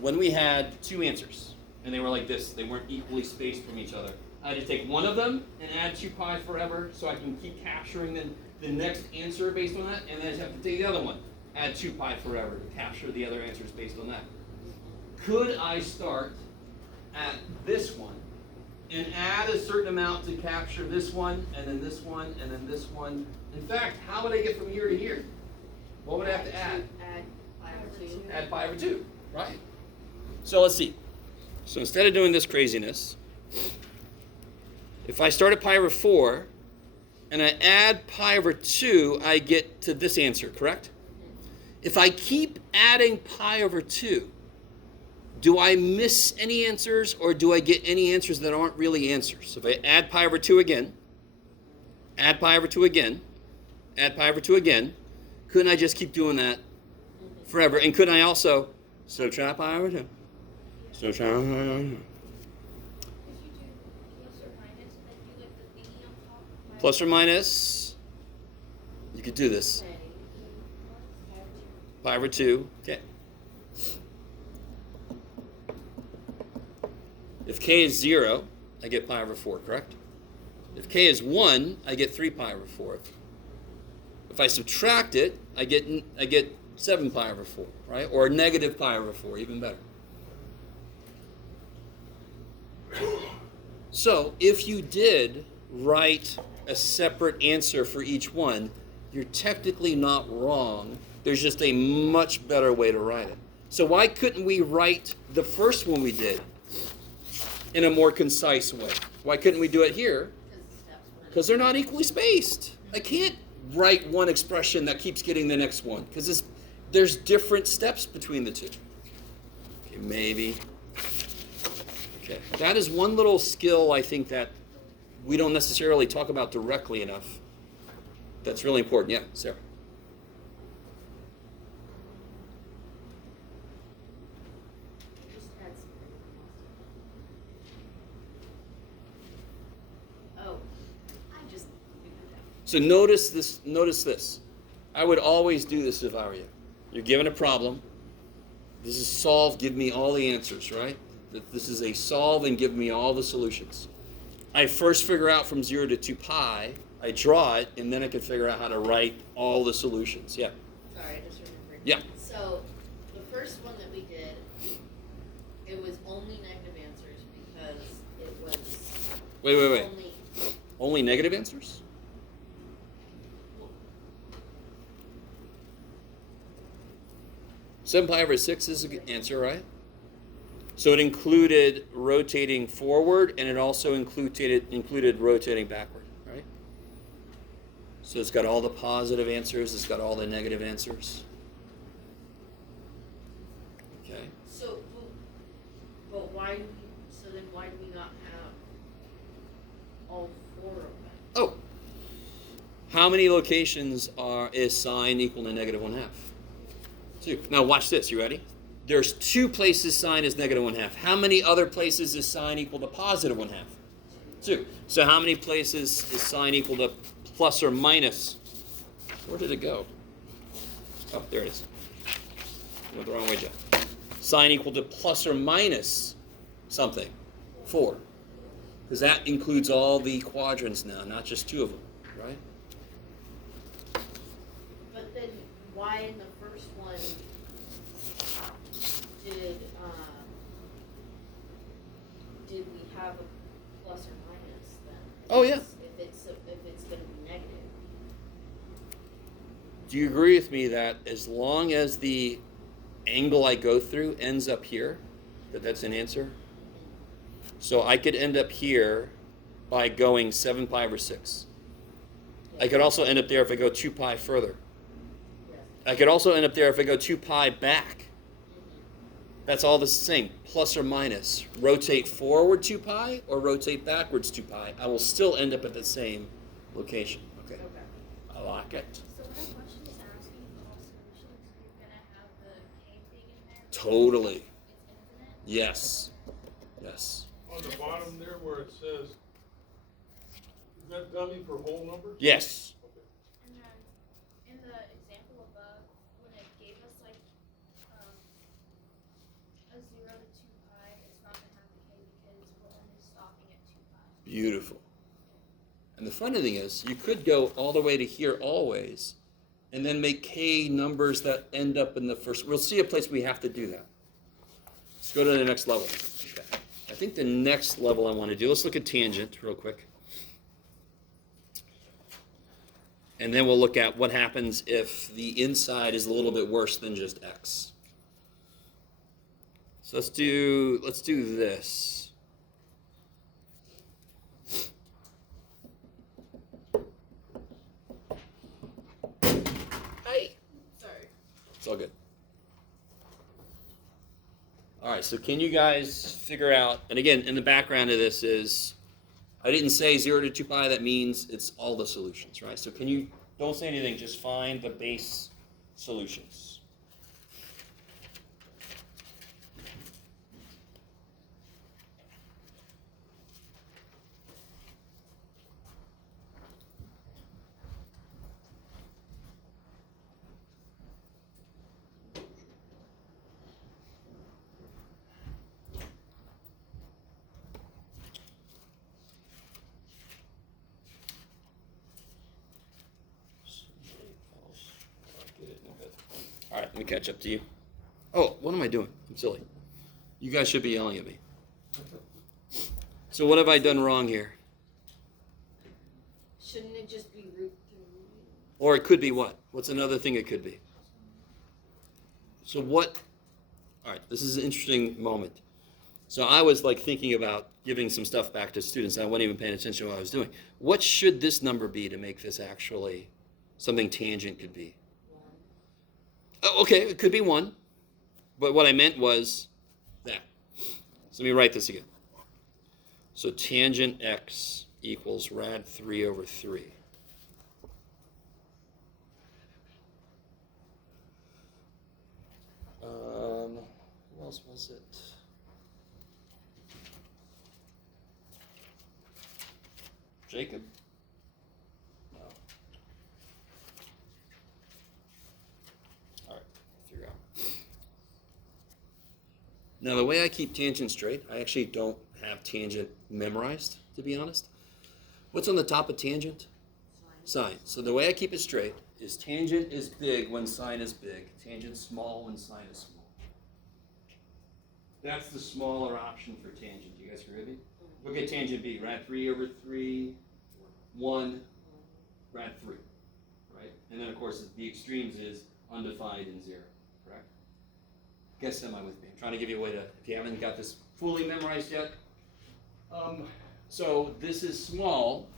when we had 2 answers, and they were like this, they weren't equally spaced from each other, I had to take one of them and add 2 pi forever so I can keep capturing them the next answer based on that, and then I just have to take the other one. Add 2 pi forever to capture the other answers based on that. Could I start at this one and add a certain amount to capture this one, and then this one, and then this one? In fact, how would I get from here to here? What would I have to add? Add 5/2. Add 5/2, right? So let's see. So instead of doing this craziness, if I start at pi/4 and I add pi/2, I get to this answer, correct? If I keep adding pi/2, do I miss any answers, or do I get any answers that aren't really answers? So if I add pi/2 again, add pi/2 again, add pi/2 again, couldn't I just keep doing that forever? And couldn't I also subtract pi/2? Subtract pi/2. If you do plus or minus, then you get the thingy on top. Plus or minus, you could do this. Okay. pi/2, okay. If k is 0, I get pi/4, correct? If k is 1, I get 3 pi/4. If I subtract it, I get 7 pi/4, right? Or negative pi/4, even better. So if you did write a separate answer for each one, you're technically not wrong. There's just a much better way to write it. So why couldn't we write the first one we did in a more concise way? Why couldn't we do it here? Because they're not equally spaced. I can't write one expression that keeps getting the next one, because there's different steps between the two. Okay, maybe. Okay, that is one little skill I think that we don't necessarily talk about directly enough. That's really important. Yeah, Sarah. Just add something. Oh, I just figured it out. So notice this. Notice this. I would always do this if I were you. You're given a problem. This is solve. Give me all the answers, right? This is a solve and give me all the solutions. I first figure out from 0 to 2 pi. I draw it, and then I can figure out how to write all the solutions. Yeah. Sorry, I just remembered. Yeah. So, the first one that we did, it was only negative answers because it was Wait. only, Only negative answers? Seven pi/6 is an answer, right? So it included rotating forward, and it also included rotating backward, right? So it's got all the positive answers, it's got all the negative answers. Okay. so, but why do why do we not have all 4 of them? Oh, how many locations is sine equal to -1/2? 2. Now watch this. You ready? There's 2 places sine is -1/2. How many other places is sine equal to +1/2? 2. So how many places is sine equal to plus or minus? Where did it go? Oh, there it is. Went the wrong way, Jeff. Sine equal to plus or minus something. 4. Because that includes all the quadrants now, not just 2 of them, right? But then, why in the first one did we have a plus or minus then? Oh, yeah. If it's going to be negative. Do you agree with me that as long as the angle I go through ends up here, that's an answer? So I could end up here by going 7 pi/6. I could also end up there if I go 2 pi further. Yes. I could also end up there if I go 2 pi back. That's all the same, plus or minus. Rotate forward 2 pi or rotate backwards 2 pi. I will still end up at the same location. Okay. Okay. I like it. So when a question is asking for all solutions, you're gonna have the K thing in there. Totally. It's infinite. Yes. Yes. On the bottom there where it says, is that dummy for whole numbers? Yes. Okay. And then in the example above, when it gave us like a 0 to 2 pi, it's not gonna have the K because we're only stopping at 2 pi. Beautiful. And the funny thing is, you could go all the way to here always, and then make k numbers that end up in the first. We'll see a place we have to do that. Let's go to the next level. Okay. I think the next level I want to do, let's look at tangent real quick. And then we'll look at what happens if the inside is a little bit worse than just x. So let's do this. Hi. Sorry. It's all good. All right, so can you guys figure out, and again, in the background of this is, I didn't say 0 to 2 pi, that means it's all the solutions, right? So can you, don't say anything, just find the base solutions. All right, let me catch up to you. Oh, what am I doing? I'm silly. You guys should be yelling at me. So what have I done wrong here? Shouldn't it just be root 3? Or it could be what? What's another thing it could be? So what? All right, this is an interesting moment. So I was like thinking about giving some stuff back to students. I wasn't even paying attention to what I was doing. What should this number be to make this actually something tangent could be? Oh, okay, it could be 1. But what I meant was that. So let me write this again. So tangent x equals rad 3 over 3. Who else was it? Jacob? No. All right, figure out. Now, the way I keep tangent straight, I actually don't have tangent memorized, to be honest. What's on the top of tangent? Sine. So the way I keep it straight is tangent is big when sine is big. Tangent small when sine is small. That's the smaller option for tangent. You guys agree with me? Look at tangent B. Rad 3 over 3, 1, rad 3. Right? And then, of course, the extremes is undefined and 0. Correct? Guess am I with me? I'm trying to give you a way to, if you haven't got this fully memorized yet. So this is small.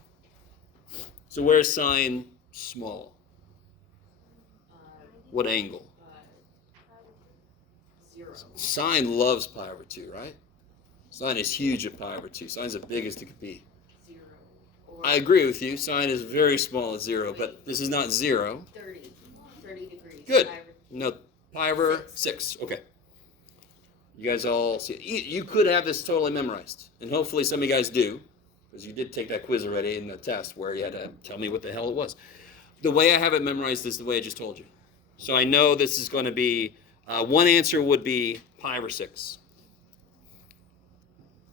So where's sine small? What angle? 0. Sine loves pi over 2, right? Sine is huge at pi over 2. Sine's the biggest it could be. 0. Or I agree with you. Sine is very small at 0, but this is not 0. 30 degrees. Good. No, pi over 6. Okay. You guys all see, you could have this totally memorized, and hopefully some of you guys do, because you did take that quiz already in the test where you had to tell me what the hell it was. The way I have it memorized is the way I just told you. So I know this is going to be, one answer would be pi over 6.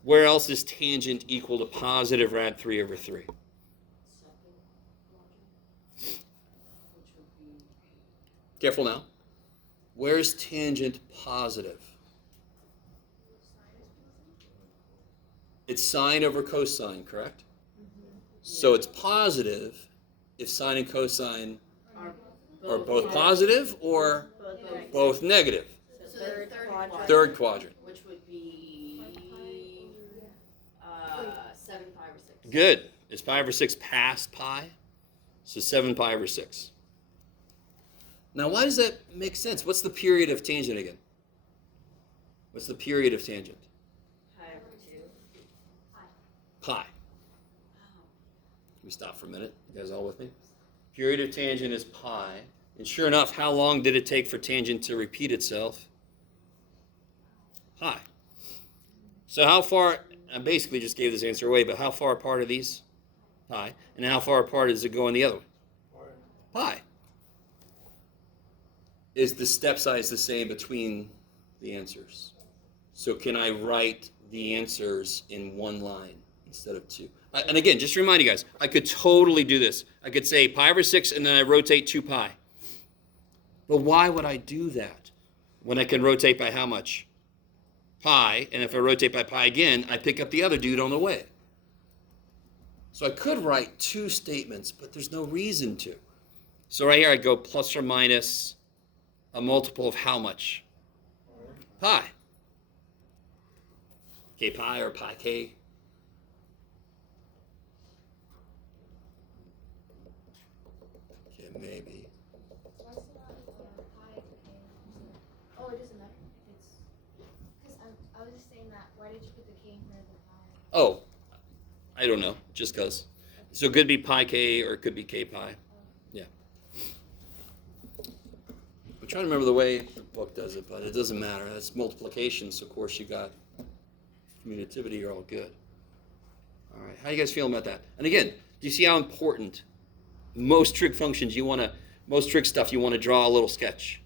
Where else is tangent equal to positive rad 3 over 3? Second quadrant, which would be Careful now. Where's tangent positive? It's sine over cosine, correct? So it's positive if sine and cosine are both positive or both negative. So third quadrant, Third quadrant. which would be 7 pi over 6. Good. Is pi over 6 past pi? So 7 pi over 6. Now, why does that make sense? What's the period of tangent again? What's the period of tangent? Pi over 2. Pi. Can we stop for a minute? You guys all with me? Period of tangent is pi. And sure enough, how long did it take for tangent to repeat itself? Pi. So how far, I basically just gave this answer away, but how far apart are these? Pi. And how far apart is it going the other way? Pi. Is the step size the same between the answers? So can I write the answers in one line? instead of 2. And again, just to remind you guys, I could totally do this. I could say pi over 6 and then I rotate 2 pi. But why would I do that when I can rotate by how much? Pi, and if I rotate by pi again, I pick up the other dude on the way. So I could write 2 statements, but there's no reason to. So right here I go plus or minus a multiple of how much? Pi. K pi or pi k. Okay, maybe. Oh, it doesn't matter. It's because I was just saying that. Why did you put the K in front of the pi? Oh, I don't know, just because. So it could be pi k or it could be k pi. Yeah. I'm trying to remember the way the book does it, but it doesn't matter. That's multiplication, so of course you got commutativity, you're all good. All right, how you guys feeling about that? And again, do you see how important most trig functions most trig stuff you want to draw a little sketch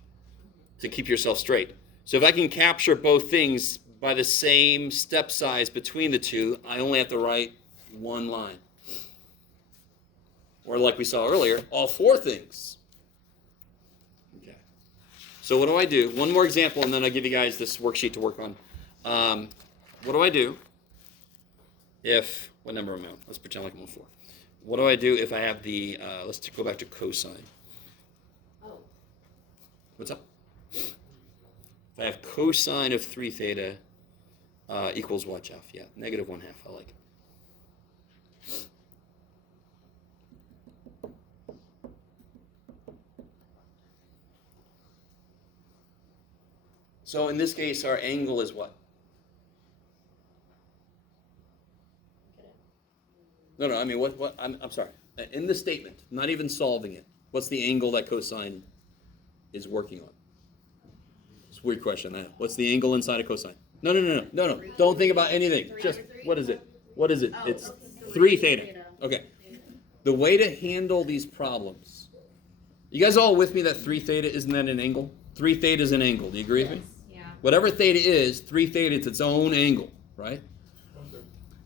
to keep yourself straight. So if I can capture both things by the same step size between the two, I only have to write one line. Or like we saw earlier, all 4 things. Okay. So what do I do? One more example, and then I'll give you guys this worksheet to work on. What do I do if, what number am I on? Let's pretend like I'm on 4. What do I do if I have the, let's go back to cosine. Oh, What's up? If I have cosine of 3 theta equals what, Jeff? Yeah, negative 1/2. I like it. So in this case, our angle is what? No, I mean, what, I'm sorry. In the statement, not even solving it, what's the angle that cosine is working on? It's a weird question, that. What's the angle inside of cosine? No. Don't think about anything. Just, what is it? What is it? Oh, It's okay. 3 theta. Okay. The way to handle these problems, you guys all with me that 3 theta isn't that an angle? 3 theta is an angle. Do you agree with me? Yeah. Whatever theta is, 3 theta is its own angle, right? Okay.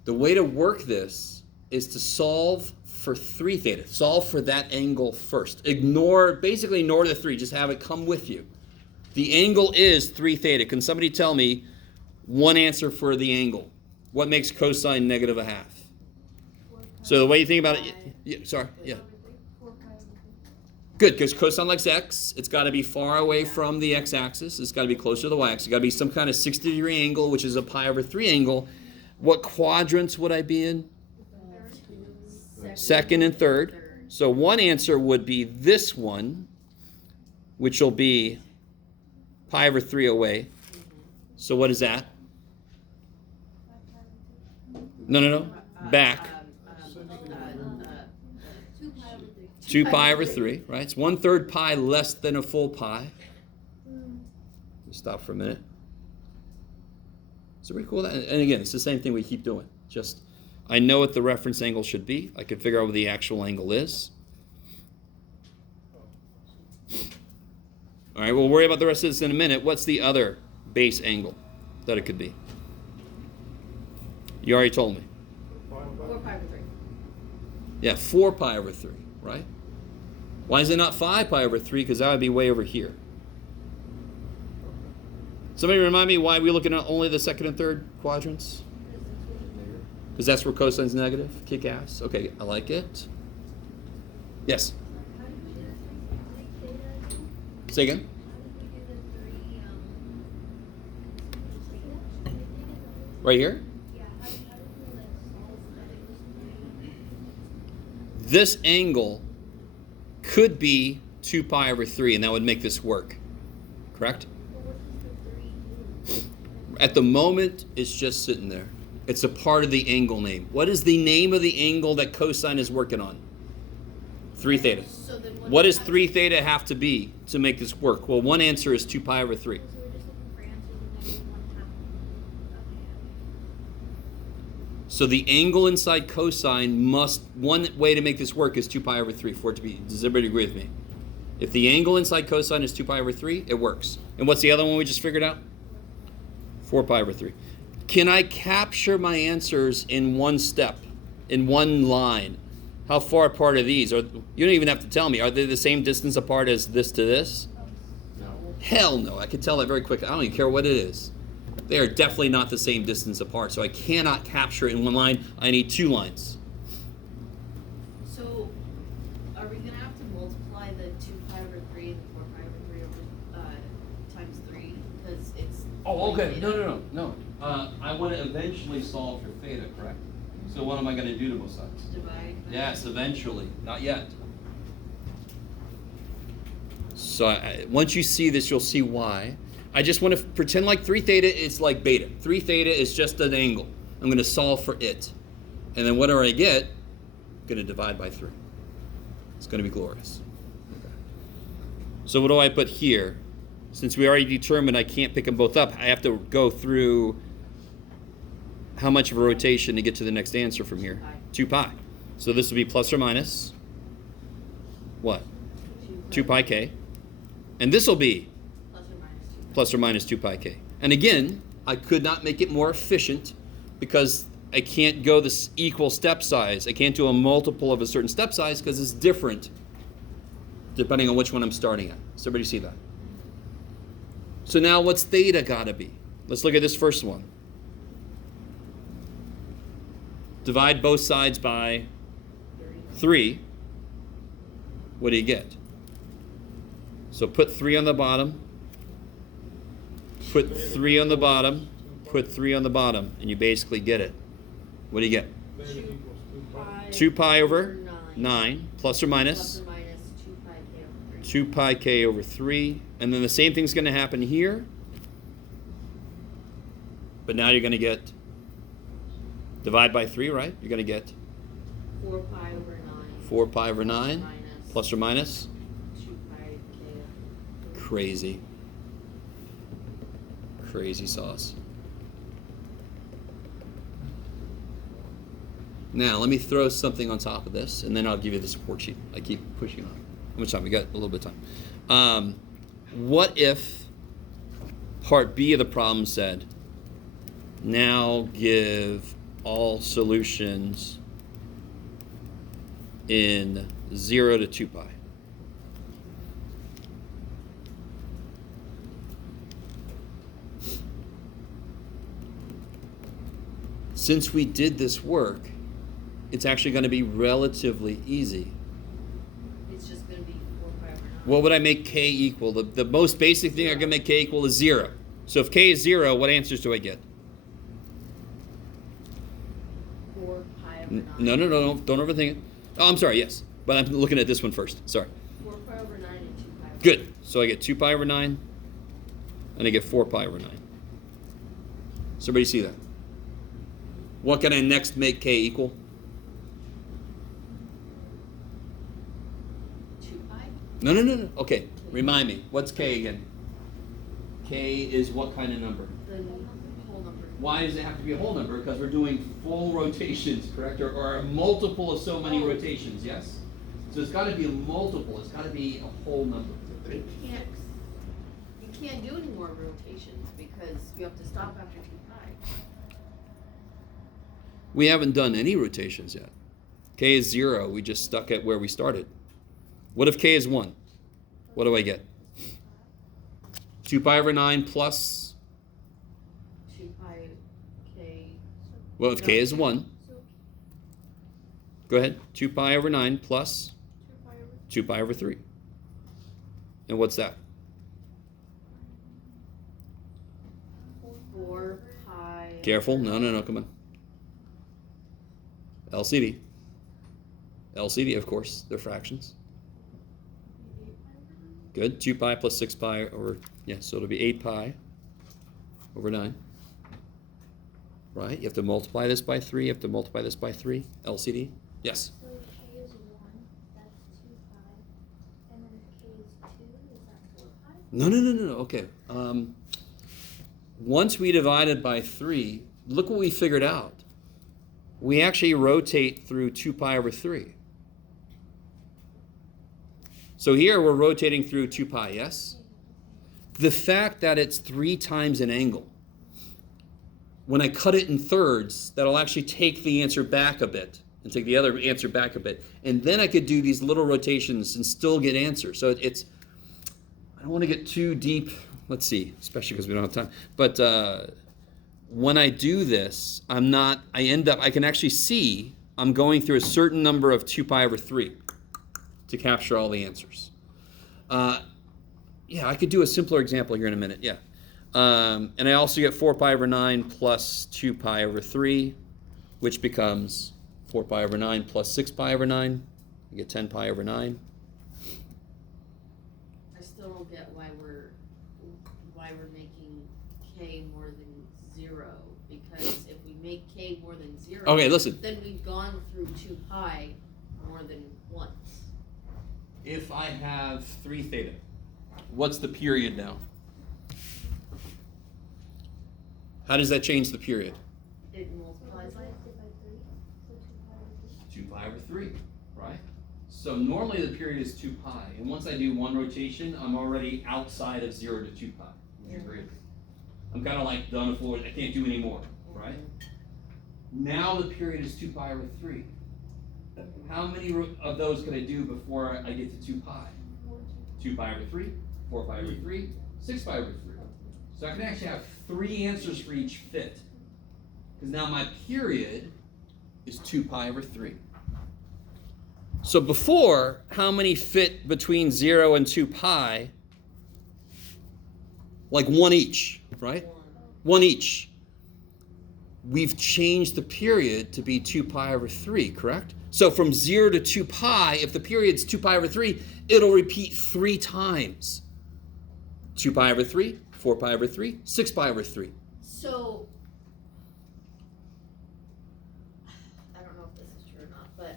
The way to work this is to solve for 3 theta. Solve for that angle first. Basically ignore the 3. Just have it come with you. The angle is 3 theta. Can somebody tell me one answer for the angle? What makes cosine negative 1/2? So the way you think about it, yeah. Good, because cosine likes x. It's got to be far away from the x-axis. It's got to be closer to the y-axis. It's got to be some kind of 60-degree angle, which is a pi over 3 angle. What quadrants would I be in? Second and third. So one answer would be this one, which will be pi over 3 away. So what is that? No. Back. 2 pi over 3, right? It's 1/3 pi less than a full pi. Stop for a minute. So pretty cool. And again, it's the same thing we keep doing. Just, I know what the reference angle should be. I can figure out what the actual angle is. All right, we'll worry about the rest of this in a minute. What's the other base angle that it could be? You already told me. 4 pi over 3. Yeah, 4 pi over 3, right? Why is it not 5 pi over 3? Because that would be way over here. Somebody remind me why we're looking at only the second and third quadrants? Because that's where cosine's negative? Kick ass. Okay, I like it. Yes? Say again? Right here? This angle could be 2 pi over 3, and that would make this work. Correct? At the moment, it's just sitting there. It's a part of the angle name. What is the name of the angle that cosine is working on? 3 theta. so then What does 3 theta have to be to make this work? Well, one answer is 2 pi over 3. So the angle inside cosine one way to make this work is 2 pi over 3 for it to be, does everybody agree with me? If the angle inside cosine is 2 pi over 3, it works. And what's the other one we just figured out? 4 pi over 3. Can I capture my answers in one step, in one line? How far apart are these? You don't even have to tell me. Are they the same distance apart as this to this? No. Hell no. I can tell that very quickly. I don't even care what it is. They are definitely not the same distance apart. So I cannot capture it in one line. I need 2 lines. So, are we gonna have to multiply the 2 pi over 3 and the 4 pi over 3 over, times 3? Because it's. Oh, okay. theta. No. I want to eventually solve for theta, correct? So what am I going to do to both sides? Divide. by- Yes, eventually. Not yet. So once you see this, you'll see why. I just want to pretend like 3 theta is like beta. 3 theta is just an angle. I'm going to solve for it. And then whatever I get, I'm going to divide by 3. It's going to be glorious. Okay. So what do I put here? Since we already determined I can't pick them both up, I have to go through how much of a rotation to get to the next answer from here? 2 pi. So this will be plus or minus what? 2 pi k. And this will be Plus or minus 2 pi. plus or minus 2 pi k. And again, I could not make it more efficient because I can't go this equal step size. I can't do a multiple of a certain step size because it's different depending on which one I'm starting at. Does everybody see that? So now what's theta gotta be? Let's look at this first one. Divide both sides by 3. What do you get? So put 3 on the bottom, put 3 on the bottom, put 3 on the bottom, and you basically get it. What do you get? Theta equals 2 pi. 2 pi over 9. 9, plus or minus Plus or minus 2 pi k over 3. 2 pi k over 3. And then the same thing's going to happen here. But now you're going to get, divide by 3, right? You're going to get 4 pi over 9. 4 pi over 9, Minus plus or minus. 2 pi k. Crazy. Crazy sauce. Now, let me throw something on top of this, and then I'll give you the support sheet. I keep pushing on. How much time? We got a little bit of time. What if part B of the problem said, now give all solutions in 0 to 2 pi? Since we did this work, it's actually going to be relatively easy. It's just going to be 4 pi over 9. What would I make k equal? The most basic thing I can make k equal is 0. So if k is 0, what answers do I get? 4 pi over 9. No, don't overthink it. Oh, I'm sorry, yes. But I'm looking at this one first. Sorry. 4 pi over 9 and 2 pi over Good. So I get 2 pi over 9, and I get 4 pi over 9. Does everybody see that? What can I next make k equal? 2 pi? No. Okay, remind me. What's k again? K is what kind of number? The whole number. Why does it have to be a whole number? Because we're doing full rotations, correct? Or a multiple of so many rotations, yes? So it's got to be a multiple. It's got to be a whole number. You can't do any more rotations because you have to stop after 2 pi. We haven't done any rotations yet. K is 0. We just stuck at where we started. What if k is 1? What do I get? 2 pi over 9 plus... 2 pi k. Well, if k is 1, go ahead. 2 pi over 9 plus 2 pi over 3. And what's that? 4 pi. Careful. No, come on. LCD. LCD, of course. They're fractions. Good. 2 pi plus 6 pi over, yeah, so it'll be 8 pi over 9. Right? You have to multiply this by 3. You have to multiply this by 3. LCD. Yes? So if k is 1, that's 2 pi. And then if k is 2, is that 4 pi? No. Okay. Once we divided by 3, look what we figured out. We actually rotate through 2 pi over 3. So here we're rotating through 2 pi, yes? The fact that it's 3 times an angle when I cut it in thirds, that'll actually take the answer back a bit and take the other answer back a bit. And then I could do these little rotations and still get answers. So it's, I don't want to get too deep. Let's see, especially because we don't have time. But when I do this, I can actually see I'm going through a certain number of 2 pi over 3 to capture all the answers. Yeah, I could do a simpler example here in a minute, yeah. And I also get 4 pi over 9 plus 2 pi over 3, which becomes 4 pi over 9 plus 6 pi over 9. You get 10 pi over 9. I still don't get why we're making k more than 0, because if we make k more than 0, Okay, listen. then we've gone through 2 pi more than once. If I have 3 theta, what's the period now? How does that change the period? It multiplies it. 2 pi over 3, right? So normally the period is 2 pi, and once I do one rotation, I'm already outside of 0 to 2 pi. Would you agree? I'm kind of like done with Floyd. I can't do any more, right? Now the period is 2 pi over 3. How many of those can I do before I get to 2 pi? 2 pi over 3, 4 pi over 3, 6 pi over 3. So I can actually have 3 answers for each fit. Because now my period is 2 pi over 3. So before, how many fit between 0 and 2 pi? Like 1 each, right? 1 each. We've changed the period to be 2 pi over 3, correct? So from 0 to 2 pi, if the period's 2 pi over 3, it'll repeat 3 times. 2 pi over 3, 4 pi over 3, 6 pi over 3. So, I don't know if this is true or not, but,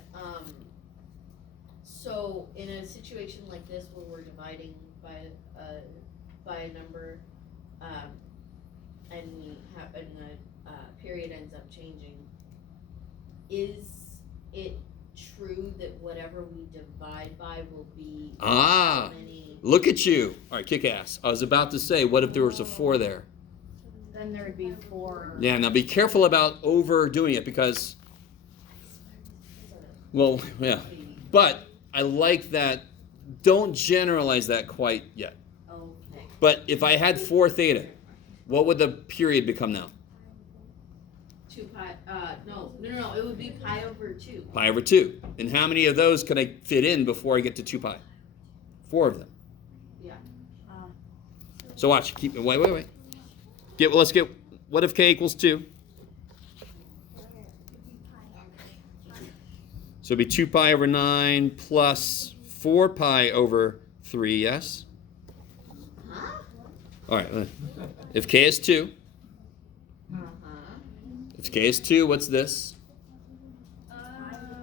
so in a situation like this where we're dividing by a number, and the period ends up changing, is it true that whatever we divide by will be how many? Look at you. All right, kick ass. I was about to say, what if there was a 4 there? Then there would be 4. Yeah, now be careful about overdoing it because, well, yeah. But I like that. Don't generalize that quite yet. Okay. But if I had 4 theta, what would the period become now? 2 pi, no, it would be pi over 2. Pi over 2. And how many of those can I fit in before I get to 2 pi? 4 of them. Yeah. So watch, wait. Let's get, what if k equals 2? So it'd be 2 pi over 9 plus 4 pi over 3, yes? Huh? All right, if k is 2, if k is 2, what's this?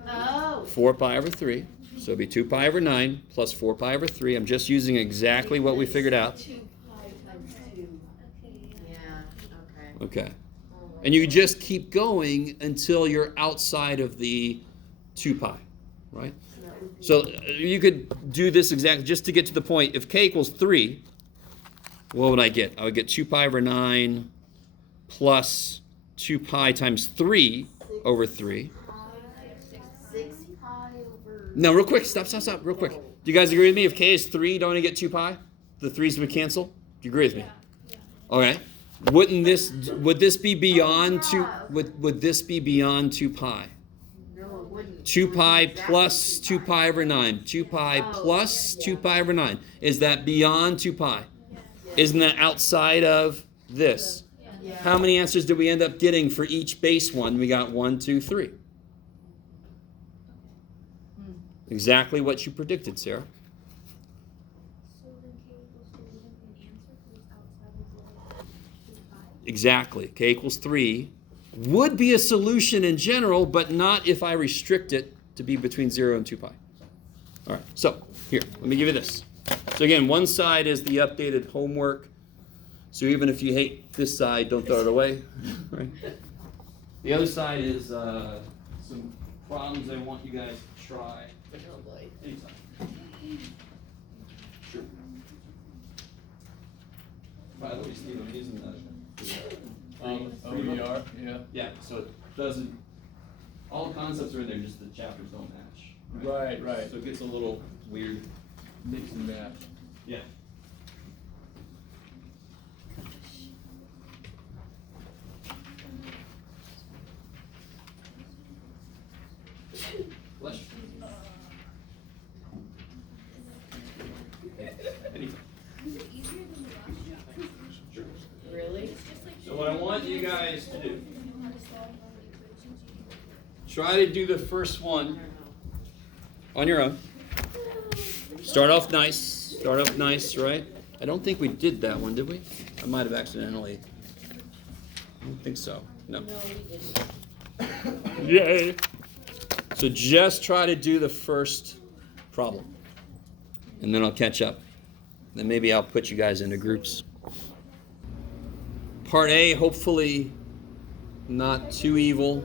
Oh. 4 pi over 3. So it'd be 2 pi over 9 plus 4 pi over 3. I'm just using exactly what we figured out. 2 pi times 2. Yeah, okay. Okay. And you just keep going until you're outside of the 2 pi, right? So you could do this exactly just to get to the point. If k equals 3, what would I get? I would get 2 pi over 9 plus 2 pi times 3 over 3. 6 pi over... No, real quick. Stop, real quick. Do you guys agree with me? If k is 3, don't I get 2 pi? The 3's would cancel? Do you agree with me? Okay. Would this be beyond 2, would this be beyond 2 pi? No, it wouldn't. 2 pi plus 2 pi over 9. 2 pi plus 2 pi over 9. Is that beyond 2 pi? Isn't that outside of this? Yeah. How many answers did we end up getting for each base one? We got 1, 2, 3. Exactly what you predicted, Sarah. So then k equals 3 wouldn't be an answer because it's outside of the 2 pi? Exactly. K equals 3 would be a solution in general, but not if I restrict it to be between 0 and 2 pi. All right, so here, let me give you this. So again, one side is the updated homework. So even if you hate this side, don't throw it away. Right? The other side is some problems I want you guys to try. Oh boy. Anytime. Sure. By the way, Steve, I'm using the OER, yeah. Yeah, so it doesn't, all the concepts are in there, just the chapters don't match. Right. So it gets a little weird. Mix and match. Yeah. Bless you. Anything. Really? So what I want you guys to do, try to do the first one on your own. Start off nice, right? I don't think we did that one, did we? I might have accidentally. I don't think so. No. No, we didn't. Yay! So just try to do the first problem. And then I'll catch up. Then maybe I'll put you guys into groups. Part A, hopefully not too evil.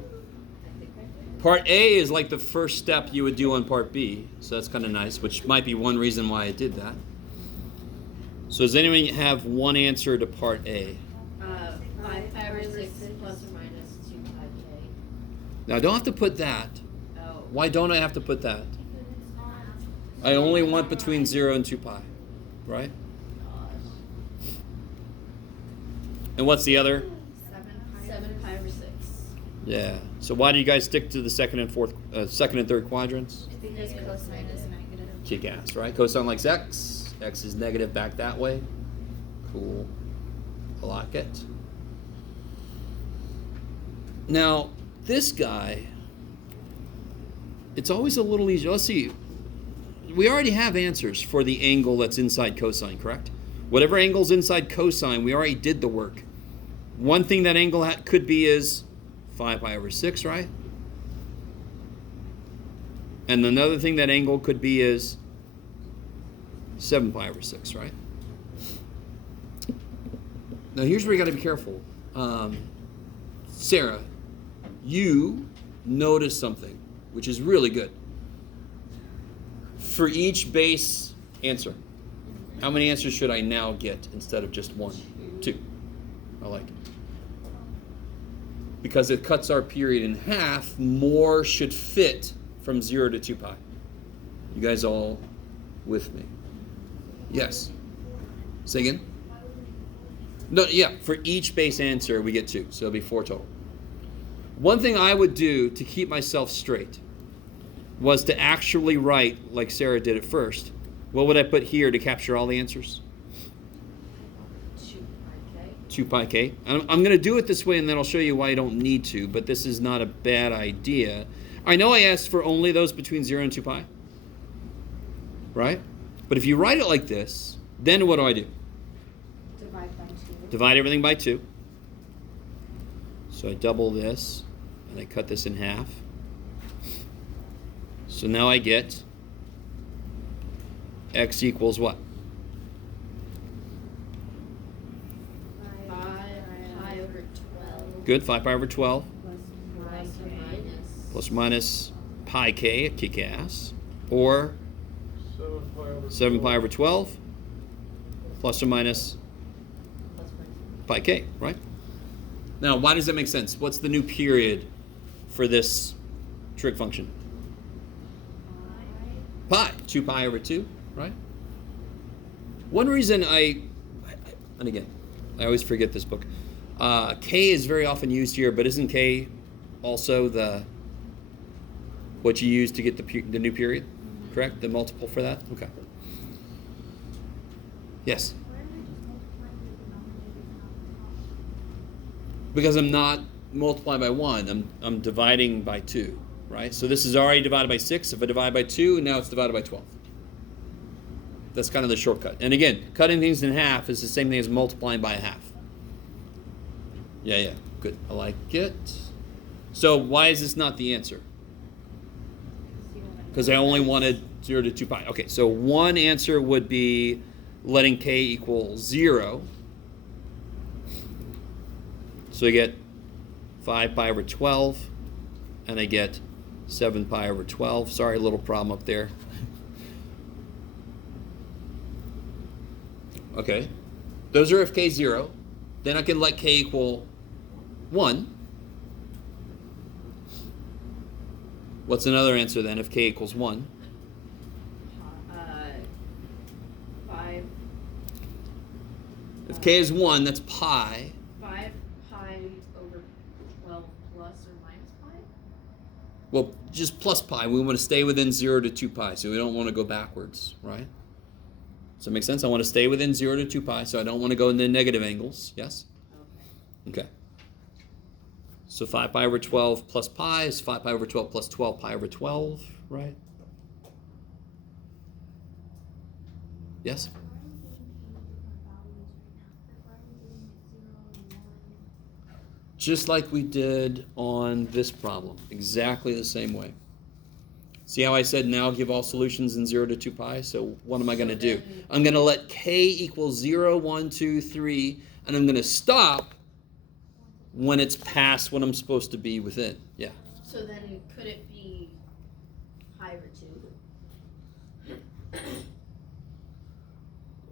Part A is like the first step you would do on Part B. So that's kind of nice, which might be one reason why I did that. So does anyone have one answer to Part A? 5 pi over 6 plus or minus 2 pi k. Now I don't have to put that. Oh. Why don't I have to put that? I only want between 0 and 2 pi, right? And what's the other? 7 pi over 6. Yeah. So why do you guys stick to the second and third quadrants? Because cosine is negative. Kick ass, right? Cosine likes x. X is negative back that way. Cool. I like it. Now, this guy, it's always a little easier. Let's see. We already have answers for the angle that's inside cosine, correct? Whatever angle's inside cosine, we already did the work. One thing that angle could be is 5 pi over 6, right? And another thing that angle could be is 7 pi over 6, right? Now here's where you got to be careful. Sarah, you notice something, which is really good. For each base answer, how many answers should I now get instead of just 1? 2. I like it. Because it cuts our period in half, more should fit from 0 to 2 pi. You guys all with me? Yes. Say again? No, yeah, for each base answer, we get 2. So it'll be 4 total. One thing I would do to keep myself straight was to actually write, like Sarah did at first, what would I put here to capture all the answers? 2 pi k. I'm going to do it this way, and then I'll show you why I don't need to, but this is not a bad idea. I know I asked for only those between 0 and 2 pi, right? But if you write it like this, then what do? Divide by 2. Divide everything by 2. So I double this, and I cut this in half. So now I get x equals what? 5 pi over 12. Good, 5 pi over 12. Plus Plus or minus. or minus pi k, kick ass. Or 7 pi over 12. Plus or minus pi k, right? Now, why does that make sense? What's the new period for this trig function? Pi, 2 pi over 2, right? One reason and again, I always forget this book. K is very often used here, but isn't K also what you use to get the new period? Correct? The multiple for that? Okay. Yes? Because I'm not multiplying by 1, I'm dividing by 2, right? So this is already divided by 6. If I divide by 2, now it's divided by 12. That's kind of the shortcut. And again, cutting things in half is the same thing as multiplying by a half. Yeah, good. I like it. So why is this not the answer? Because I only wanted 0 to 2 pi. Okay, so one answer would be letting k equal 0. So I get 5 pi over 12, and I get 7 pi over 12. Sorry, a little problem up there. Okay, those are if k 0. Then I can let k equal 1. What's another answer then if k equals 1? 5. If k is 1, that's pi. 5 pi over 12 plus or minus pi? Well, just plus pi. We want to stay within 0 to 2 pi, so we don't want to go backwards, right? Does that make sense? I want to stay within 0 to 2 pi, so I don't want to go in the negative angles. Yes? Okay. Okay. So 5 pi over 12 plus pi is 5 pi over 12 plus 12 pi over 12, right? Yes? Why are we getting 8 different values right now? Like, why are we getting it 0 and 1? Just like we did on this problem. Exactly the same way. See how I said now give all solutions in 0 to 2 pi? So what am I going to do? I'm going to let k equal 0, 1, 2, 3, and I'm going to stop when it's past what I'm supposed to be within. Yeah. So then could it be pi over 2?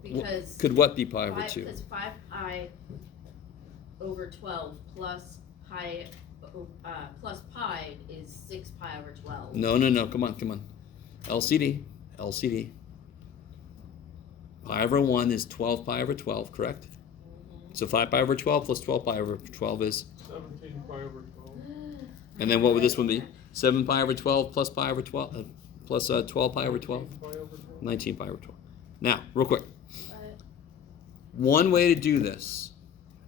Because Could what be pi over 2? Because 5 pi over 12 plus pi is 6 pi over 12. No. Come on. LCD. Pi over 1 is 12 pi over 12, correct? So 5 pi over 12 plus 12 pi over 12 is? 17 pi over 12. And then what would this one be? 7 pi over 12 plus pi over 12, plus 12 pi over 12? 19 pi over 12. 19 pi over 12. Now, real quick. One way to do this,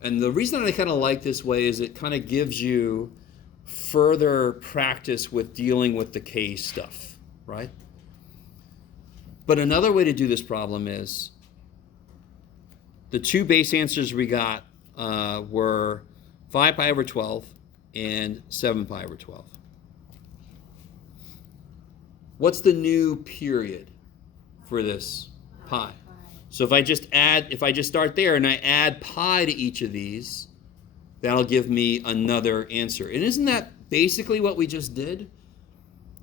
and the reason I kind of like this way is it kind of gives you further practice with dealing with the k stuff, right? But another way to do this problem is the two base answers we got were 5 pi over 12 and 7 pi over 12. What's the new period for this pi? So if I just start there and I add pi to each of these, that'll give me another answer. And isn't that basically what we just did?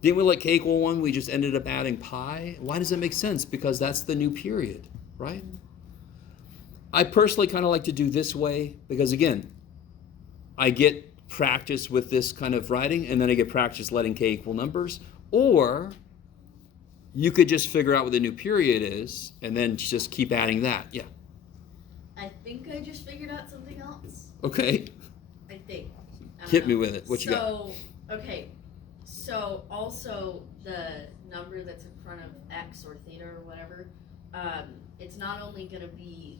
Didn't we let k equal 1? We just ended up adding pi. Why does that make sense? Because that's the new period, right? I personally kind of like to do this way because, again, I get practice with this kind of writing and then I get practice letting k equal numbers. Or you could just figure out what the new period is and then just keep adding that. Yeah. I think I just figured out something else. Okay. I think. I don't Hit me know. with it. What you got? Okay. So also the number that's in front of x or theta or whatever, it's not only going to be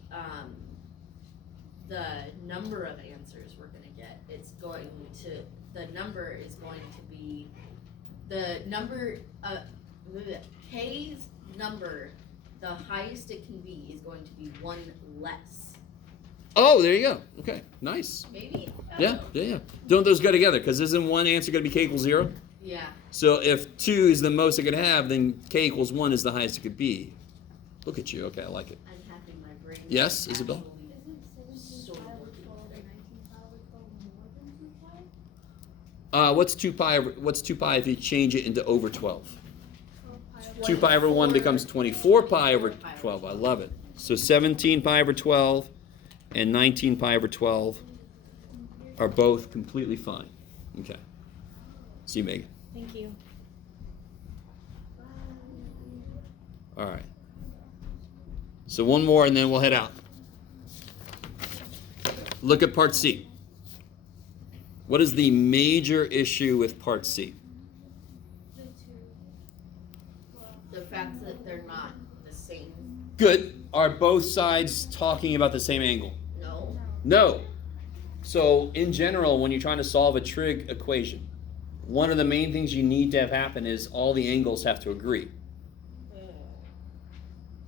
the number of answers we're going to get. It's going to, the number is going to be the number k's number. The highest it can be is going to be 1 less. Oh, there you go. Okay, nice. Maybe. Yeah. Don't those go together? Because isn't one answer going to be k equals 0? Yeah. So if 2 is the most it could have, then k equals 1 is the highest it could be. Look at you. Okay, I like it. I'm happy my brain. Yes, Isabel? Isn't 17 Sort pi of over 12 and 19 pi over 12 more than 2 pi? What's 2 pi if you change it into over 12? 12 pi over 2 pi over 1 becomes 24 pi over 12. I love it. So 17 pi over 12 and 19 pi over 12 are both completely fine. Okay. See you, Megan. Thank you. All right. So one more and then we'll head out. Look at part C. What is the major issue with part C? the 2. The fact that they're not the same. Good. Are both sides talking about the same angle? No. No. So in general, when you're trying to solve a trig equation, one of the main things you need to have happen is all the angles have to agree.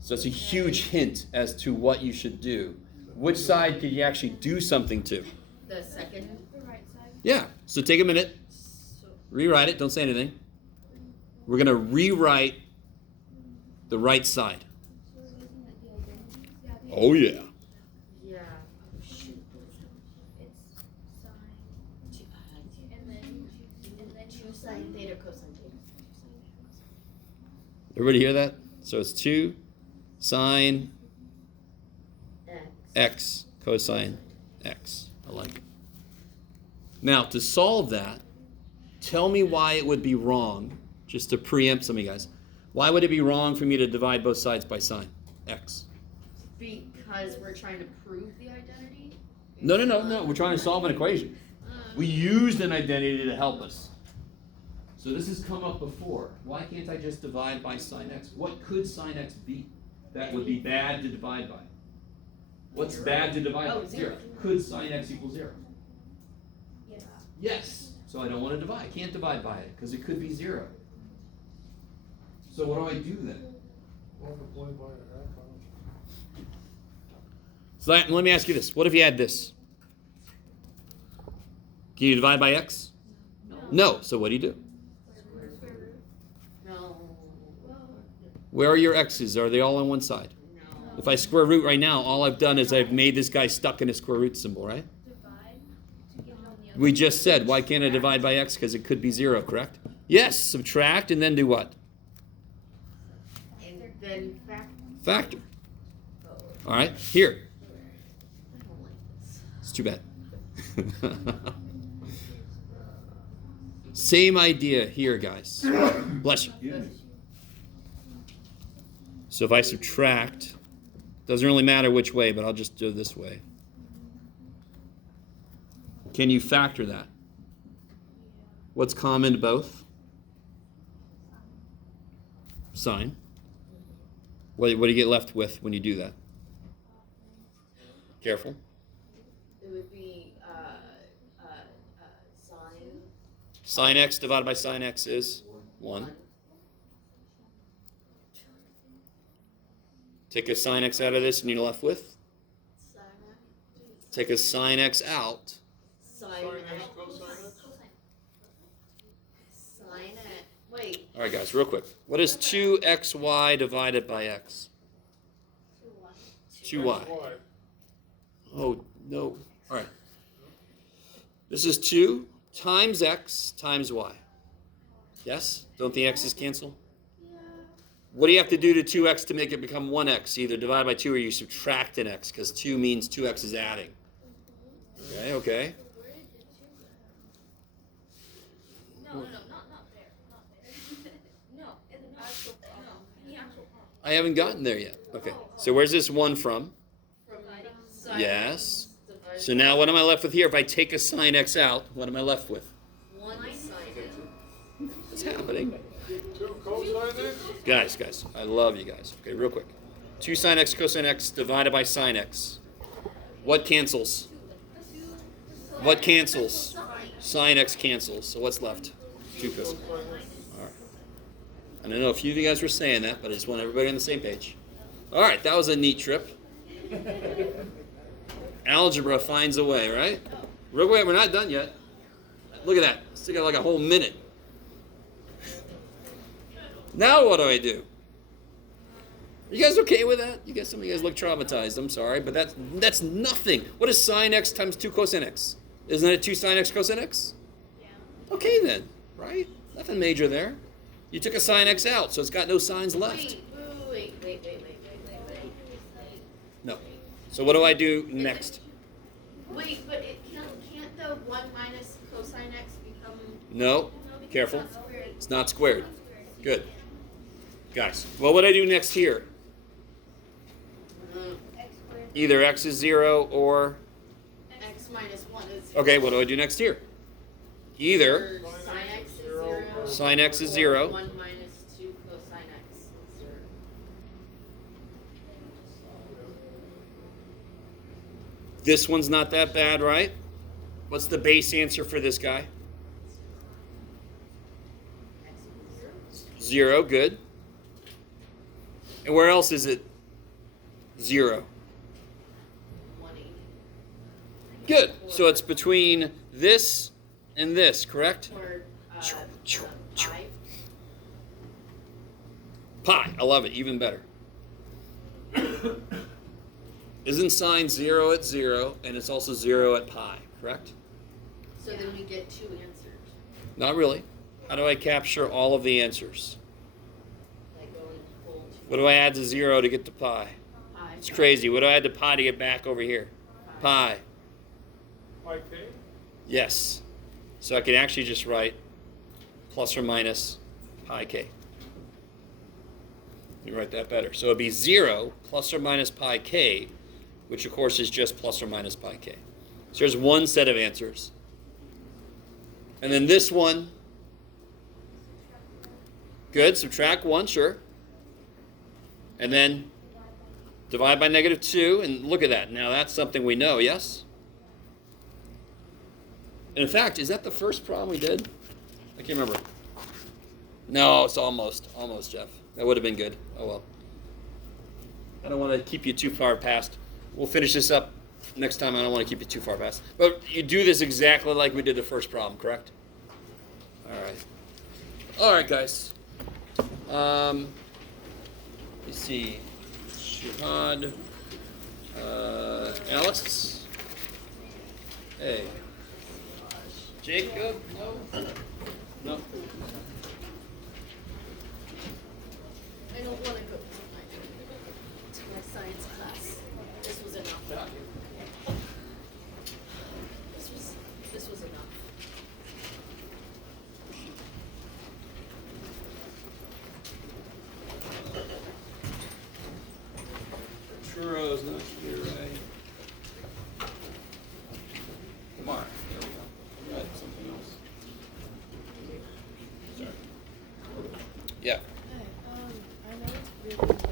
So it's a huge hint as to what you should do. Which side could you actually do something to? The second. The right side. Yeah. So take a minute, So, rewrite it, don't say anything. We're going to rewrite the right side. So we're using like the identities? Yeah. The Oh yeah. yeah. Oh, shoot. It's sine. And And then 2 sine theta cosine theta. Everybody hear that? So it's 2 sine X. x cosine x. I like it. Now, to solve that, tell me why it would be wrong, just to preempt some of you guys. Why would it be wrong for me to divide both sides by sine x? Because we're trying to prove the identity? No. We're trying to solve an equation. We used an identity to help us. So this has come up before. Why can't I just divide by sine x? What could sine x be that would be bad to divide by? What's bad to divide by? Zero. Could sine x equal 0? Yes. Yes. So I don't want to divide. I can't divide by it because it could be 0. So what do I do then? Multiply by a half. So let me ask you this. What if you had this? Can you divide by x? No. So what do you do? No. Where are your x's? Are they all on one side? No. If I square root right now, all I've done is I've made this guy stuck in a square root symbol, right? Divide to get it on the other. We just said, why can't I divide by x? Because it could be 0, correct? Yes, subtract and then do what? And then back. Factor. All right, here. I don't like this. It's too bad. Same idea here, guys. Bless you. So if I subtract, doesn't really matter which way, but I'll just do it this way. Can you factor that? What's common to both? Sine. What do you get left with when you do that? Careful. It would be sine. Sine x divided by sine x is 1. Take a sine x out of this and you're left with? Sine Take a sine x out. Sine Sine x, x. cosine x? Sine x. Wait. All right, guys, real quick. What is 2xy divided by x? 2y. Why? Oh, no. All right. This is 2 times x times y. Yes? Don't the x's cancel? What do you have to do to 2x to make it become 1x? Either divide by 2 or you subtract an x, because 2 means 2x is adding. Okay. No, not there. Not there. No, in the actual problem. In the actual problem. I haven't gotten there yet. Okay. So where's this 1 from? From sine Yes. x divided So now what am I left with here? If I take a sine x out, what am I left with? by 1 sine x. What's happening? 2 cosine x? Guys, I love you guys. Okay, real quick. 2 sine x cosine x divided by sine x. What cancels? What cancels? Sine x cancels. So what's left? 2 cosine. All right. And I know a few of you guys were saying that, but I just want everybody on the same page. All right, that was a neat trip. Algebra finds a way, right? Real quick, we're not done yet. Look at that. Still got like a whole minute. Now what do I do? You guys okay with that? You guys, some of you guys look traumatized. I'm sorry, but that's nothing. What is sine x times 2 cosine x? Isn't it 2 sine x cosine x? Yeah. Okay then, right? Nothing major there. You took a sine x out, so it's got no sines left. Wait. No. So what do I do next? Wait, but it can't the 1 minus cosine x become? No. because Careful. it's not squared. It's not squared. It's not squared. Good. Guys, what would I do next here? X squared. Either x is 0 or... X minus 1 is. Okay, what do I do next here? Either Or sine x is 0. Sine x is or 0. 1 minus 2 cosine x is 0. This one's not that bad, right? What's the base answer for this guy? X equals 0. 0, good. And where else is it 0? 180. Good. So it's between this and this, correct? Or Choo. 5. Pi. I love it. Even better. Isn't sine 0 at 0, and it's also 0 at pi, correct? So then we get 2 answers. Not really. How do I capture all of the answers? Like going full 2 What do I add to 0 to get to pi? pi. It's crazy. What do I add to pi to get back over here? Pi. Pi k? Yes. So I can actually just write plus or minus pi k. Let me write that better. So it'd be 0 plus or minus pi k, which of course is just plus or minus pi k. So there's one set of answers. And then this one, good, subtract 1, sure. And then divide by -2, and look at that. Now that's something we know, yes? And in fact, is that the first problem we did? I can't remember. No, it's almost, Jeff. That would have been good. Oh well. I don't want to keep you too far past. We'll finish this up next time. I don't want to keep you too far past. But you do this exactly like we did the first problem, correct? All right. All right, guys. Let's see. Shahad. Alex. Hey. Jacob. No. No. I don't want to go to my science class. This was enough. This was enough. Churros not here, right? Come on. There we go. Got something else. Sorry. Yeah. I know it's really